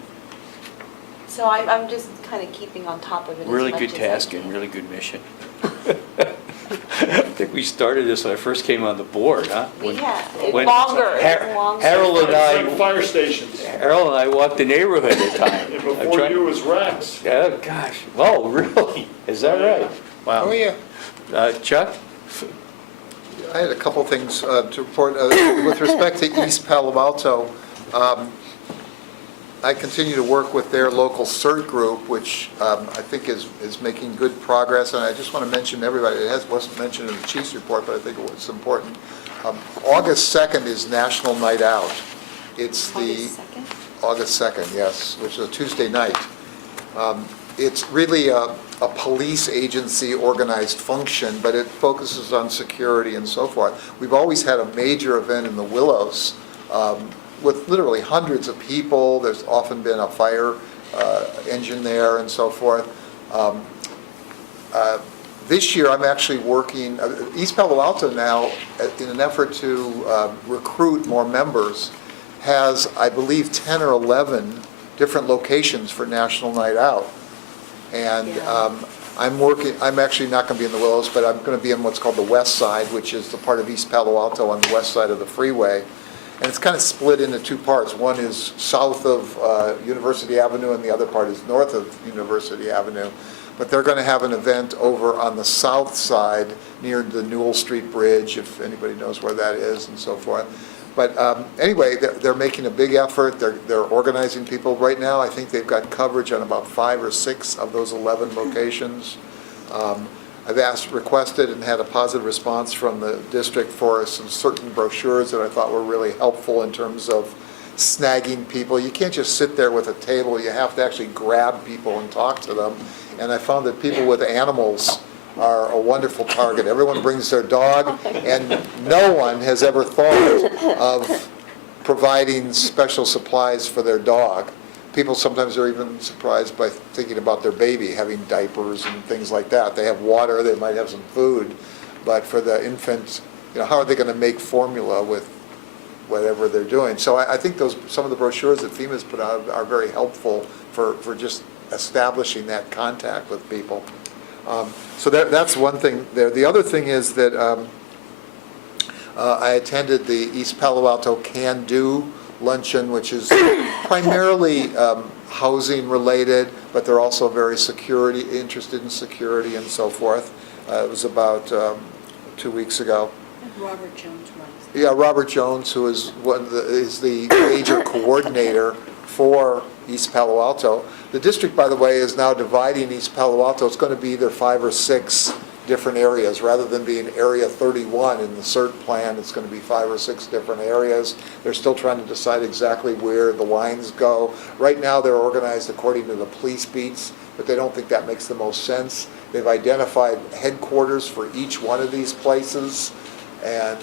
So I'm just kind of keeping on top of it as really much good as I task can. and really good mission. I think we started this when I first came on the board, huh? We have, it's when longer, it's Har- longer. Harold and I, Fire stations. Harold and I walked the neighborhood at the time. And I'm before trying- you was Rex. Oh, gosh. Well, really? Is that right? Wow. Oh, yeah. Chuck? I had a couple things to report. With respect to East Palo Alto, I continue to work with their local CERT group, which I think is making good progress, and I just want to mention to everybody, wasn't mentioned in the chief's report, but I think it was important. August 2nd is National Night Out. It's the... August 2nd? August 2nd, yes, which is a Tuesday night. It's really a police agency organized function, but it focuses on security and so forth. We've always had a major event in the Willows with literally hundreds of people. There's often been a fire engine there and so forth. This year, I'm actually working, East Palo Alto now, in an effort to recruit more members, has, I believe, 10 or 11 different locations for National Night Out. And I'm actually not going to be in the Willows, but I'm going to be in what's called the West Side, which is the part of East Palo Alto on the west side of the freeway. And it's kind of split into two parts. One is south of University Avenue, and the other part is north of University Avenue. But they're going to have an event over on the south side near the Newell Street Bridge, if anybody knows where that is, and so forth. But anyway, they're making a big effort. They're organizing people. Right now, I think they've got coverage on about 5 or 6 of those 11 locations. I've requested and had a positive response from the district for some certain brochures that I thought were really helpful in terms of snagging people. You can't just sit there with a table. You have to actually grab people and talk to them. And I found that people with animals are a wonderful target. Everyone brings their dog, and no one has ever thought of providing special supplies for their dog. People sometimes are even surprised by thinking about their baby having diapers and things like that. They have water, they might have some food, but for the infant, how are they going to make formula with whatever they're doing? So I think some of the brochures that FEMA's put out are very helpful for just establishing that contact with people. So that's one thing there. The other thing is that I attended the East Palo Alto Can Do luncheon, which is primarily housing related, but they're also very interested in security and so forth. It was about 2 weeks ago. Robert Jones runs. Yeah, Robert Jones, who is is the major coordinator for East Palo Alto. The district, by the way, is now dividing East Palo Alto. It's going to be either 5 or 6 different areas. Rather than being Area 31 in the CERT plan, it's going to be 5 or 6 different areas. They're still trying to decide exactly where the lines go. Right now, they're organized according to the police beats, but they don't think that makes the most sense. They've identified headquarters for each one of these places, and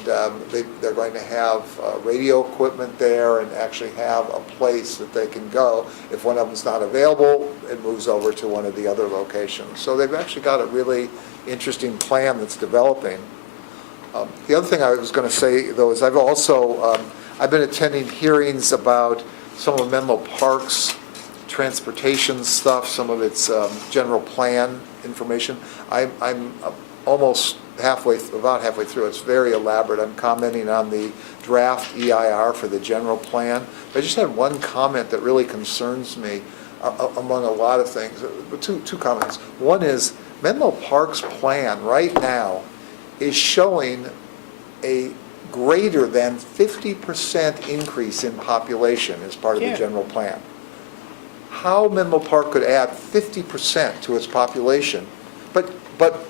they're going to have radio equipment there and actually have a place that they can go. If one of them's not available, it moves over to one of the other locations. So they've actually got a really interesting plan that's developing. The other thing I was going to say, though, is I've been attending hearings about some of Menlo Park's transportation stuff, some of its general plan information. I'm almost about halfway through. It's very elaborate. I'm commenting on the draft EIR for the general plan. But I just had one comment that really concerns me among a lot of things. Two comments. One is Menlo Park's plan right now is showing a greater than 50% increase in population as part of the Yeah. general plan. How Menlo Park could add 50% to its population, but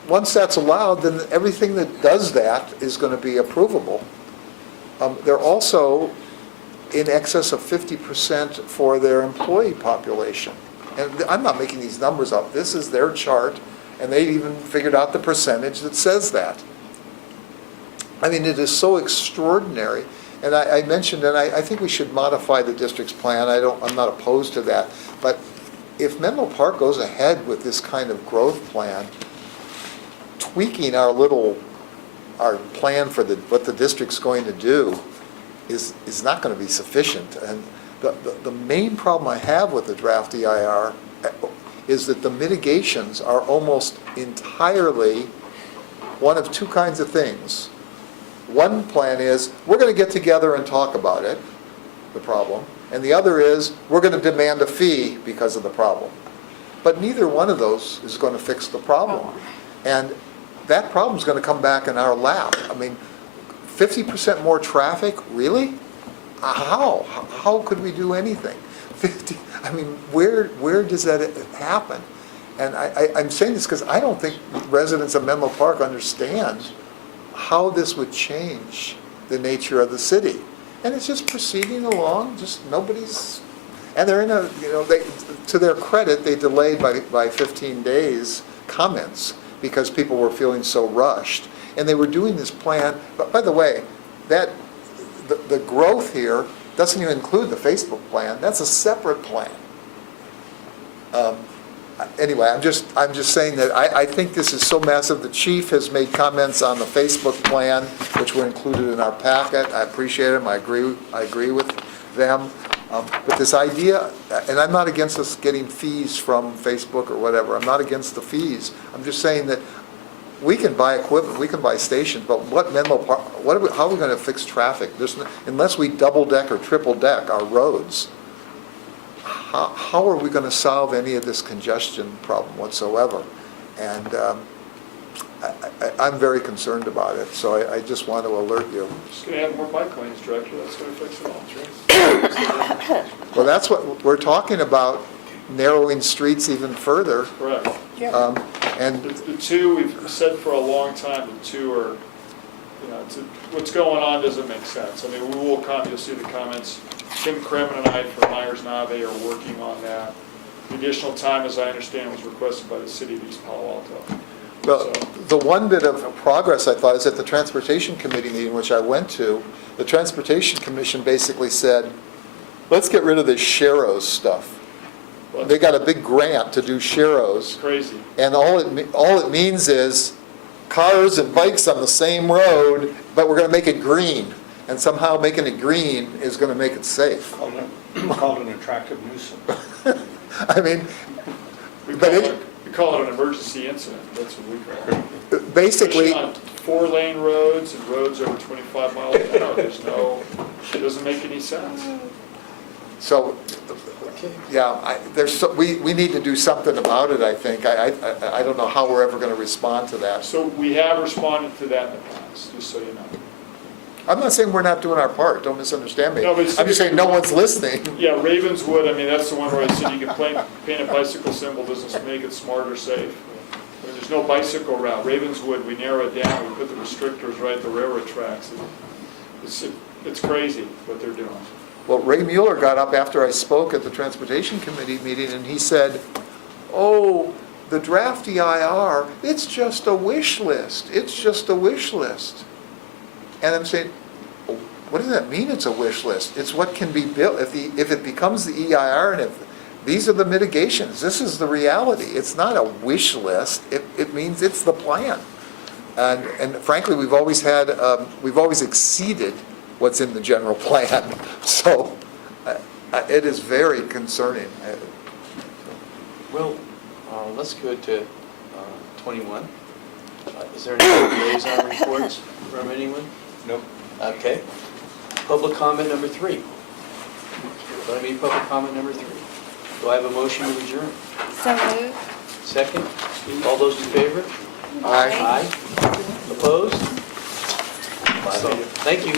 once that's allowed, then everything that does that is going to be approvable. They're also in excess of 50% for their employee population. And I'm not making these numbers up. This is their chart, and they even figured out the percentage that says that. I mean, it is so extraordinary. And I mentioned, and I think we should modify the district's plan. I'm not opposed to that. But if Menlo Park goes ahead with this kind of growth plan, tweaking our plan for what the district's going to do is not going to be sufficient. And the main problem I have with the draft EIR is that the mitigations are almost entirely one of two kinds of things. One plan is, we're going to get together and talk about it, the problem, and the other is, we're going to demand a fee because of the problem. But neither one of those is going to fix the problem. And that problem's going to come back in our lap. I mean, 50% more traffic, really? How? How could we do anything? 50, I mean, where does that happen? And I'm saying this because I don't think residents of Menlo Park understand how this would change the nature of the city. And it's just proceeding along, just nobody's, and they're in a, to their credit, they delayed by 15 days comments because people were feeling so rushed. And they were doing this plan, but by the way, the growth here doesn't even include the Facebook plan. That's a separate plan. Anyway, I'm just saying that I think this is so massive. The chief has made comments on the Facebook plan, which were included in our packet. I appreciate them. I agree with them. But this idea, and I'm not against us getting fees from Facebook or whatever. I'm not against the fees. I'm just saying that we can buy equipment, we can buy stations, but what Menlo Park, how are we going to fix traffic? Unless we double deck or triple deck our roads, how are we going to solve any of this congestion problem whatsoever? And I'm very concerned about it, so I just want to alert you. Just going to add more bike lanes, Director, that's going to fix it all, right? Well, that's what we're talking about, narrowing streets even further. Correct. Yeah. And The two, we've said for a long time, the two are, what's going on doesn't make sense. I mean, you'll see the comments. Tim Kremen and I from Myers-Nave are working on that. The additional time, as I understand, was requested by the city of East Palo Alto. well, the one bit of progress I thought is at the Transportation Committee meeting, which I went to, the Transportation Commission basically said, let's get rid of this Sharrows stuff. They got a big grant to do Sharrows. Crazy. And all it means is cars and bikes on the same road, but we're going to make it green. And somehow making it green is going to make it safe. Called an attractive nuisance. I mean, We but call it an emergency incident, that's what we call it. basically, Especially on 4-lane roads and roads over 25 miles an hour, it doesn't make any sense. so, yeah, we need to do something about it, I think. I don't know how we're ever going to respond to that. So we have responded to that in the past, just so you know. I'm not saying we're not doing our part, don't misunderstand me. No, but it's- I'm just saying no one's listening. Yeah, Ravenswood, I mean, that's the one where I said you can paint a bicycle symbol, doesn't make it smart or safe. I mean, there's no bicycle route. Ravenswood, we narrow it down, we put the restrictors right at the railroad tracks. It's crazy what they're doing. Well, Ray Mueller got up after I spoke at the Transportation Committee meeting, and he said, oh, the draft EIR, it's just a wish list. It's just a wish list. And I'm saying, well, what does that mean it's a wish list? It's what can be built. If it becomes the EIR, and if these are the mitigations, this is the reality. It's not a wish list. It means it's the plan. And frankly, we've always exceeded what's in the general plan. So it is very concerning. Well, let's go to 21. Is there any liaison reports from anyone? Nope. Okay. Public comment number 3. Let me public comment number 3. Do I have a motion to adjourn? So moved. Second? All those in favor? Aye. Opposed? Thank you.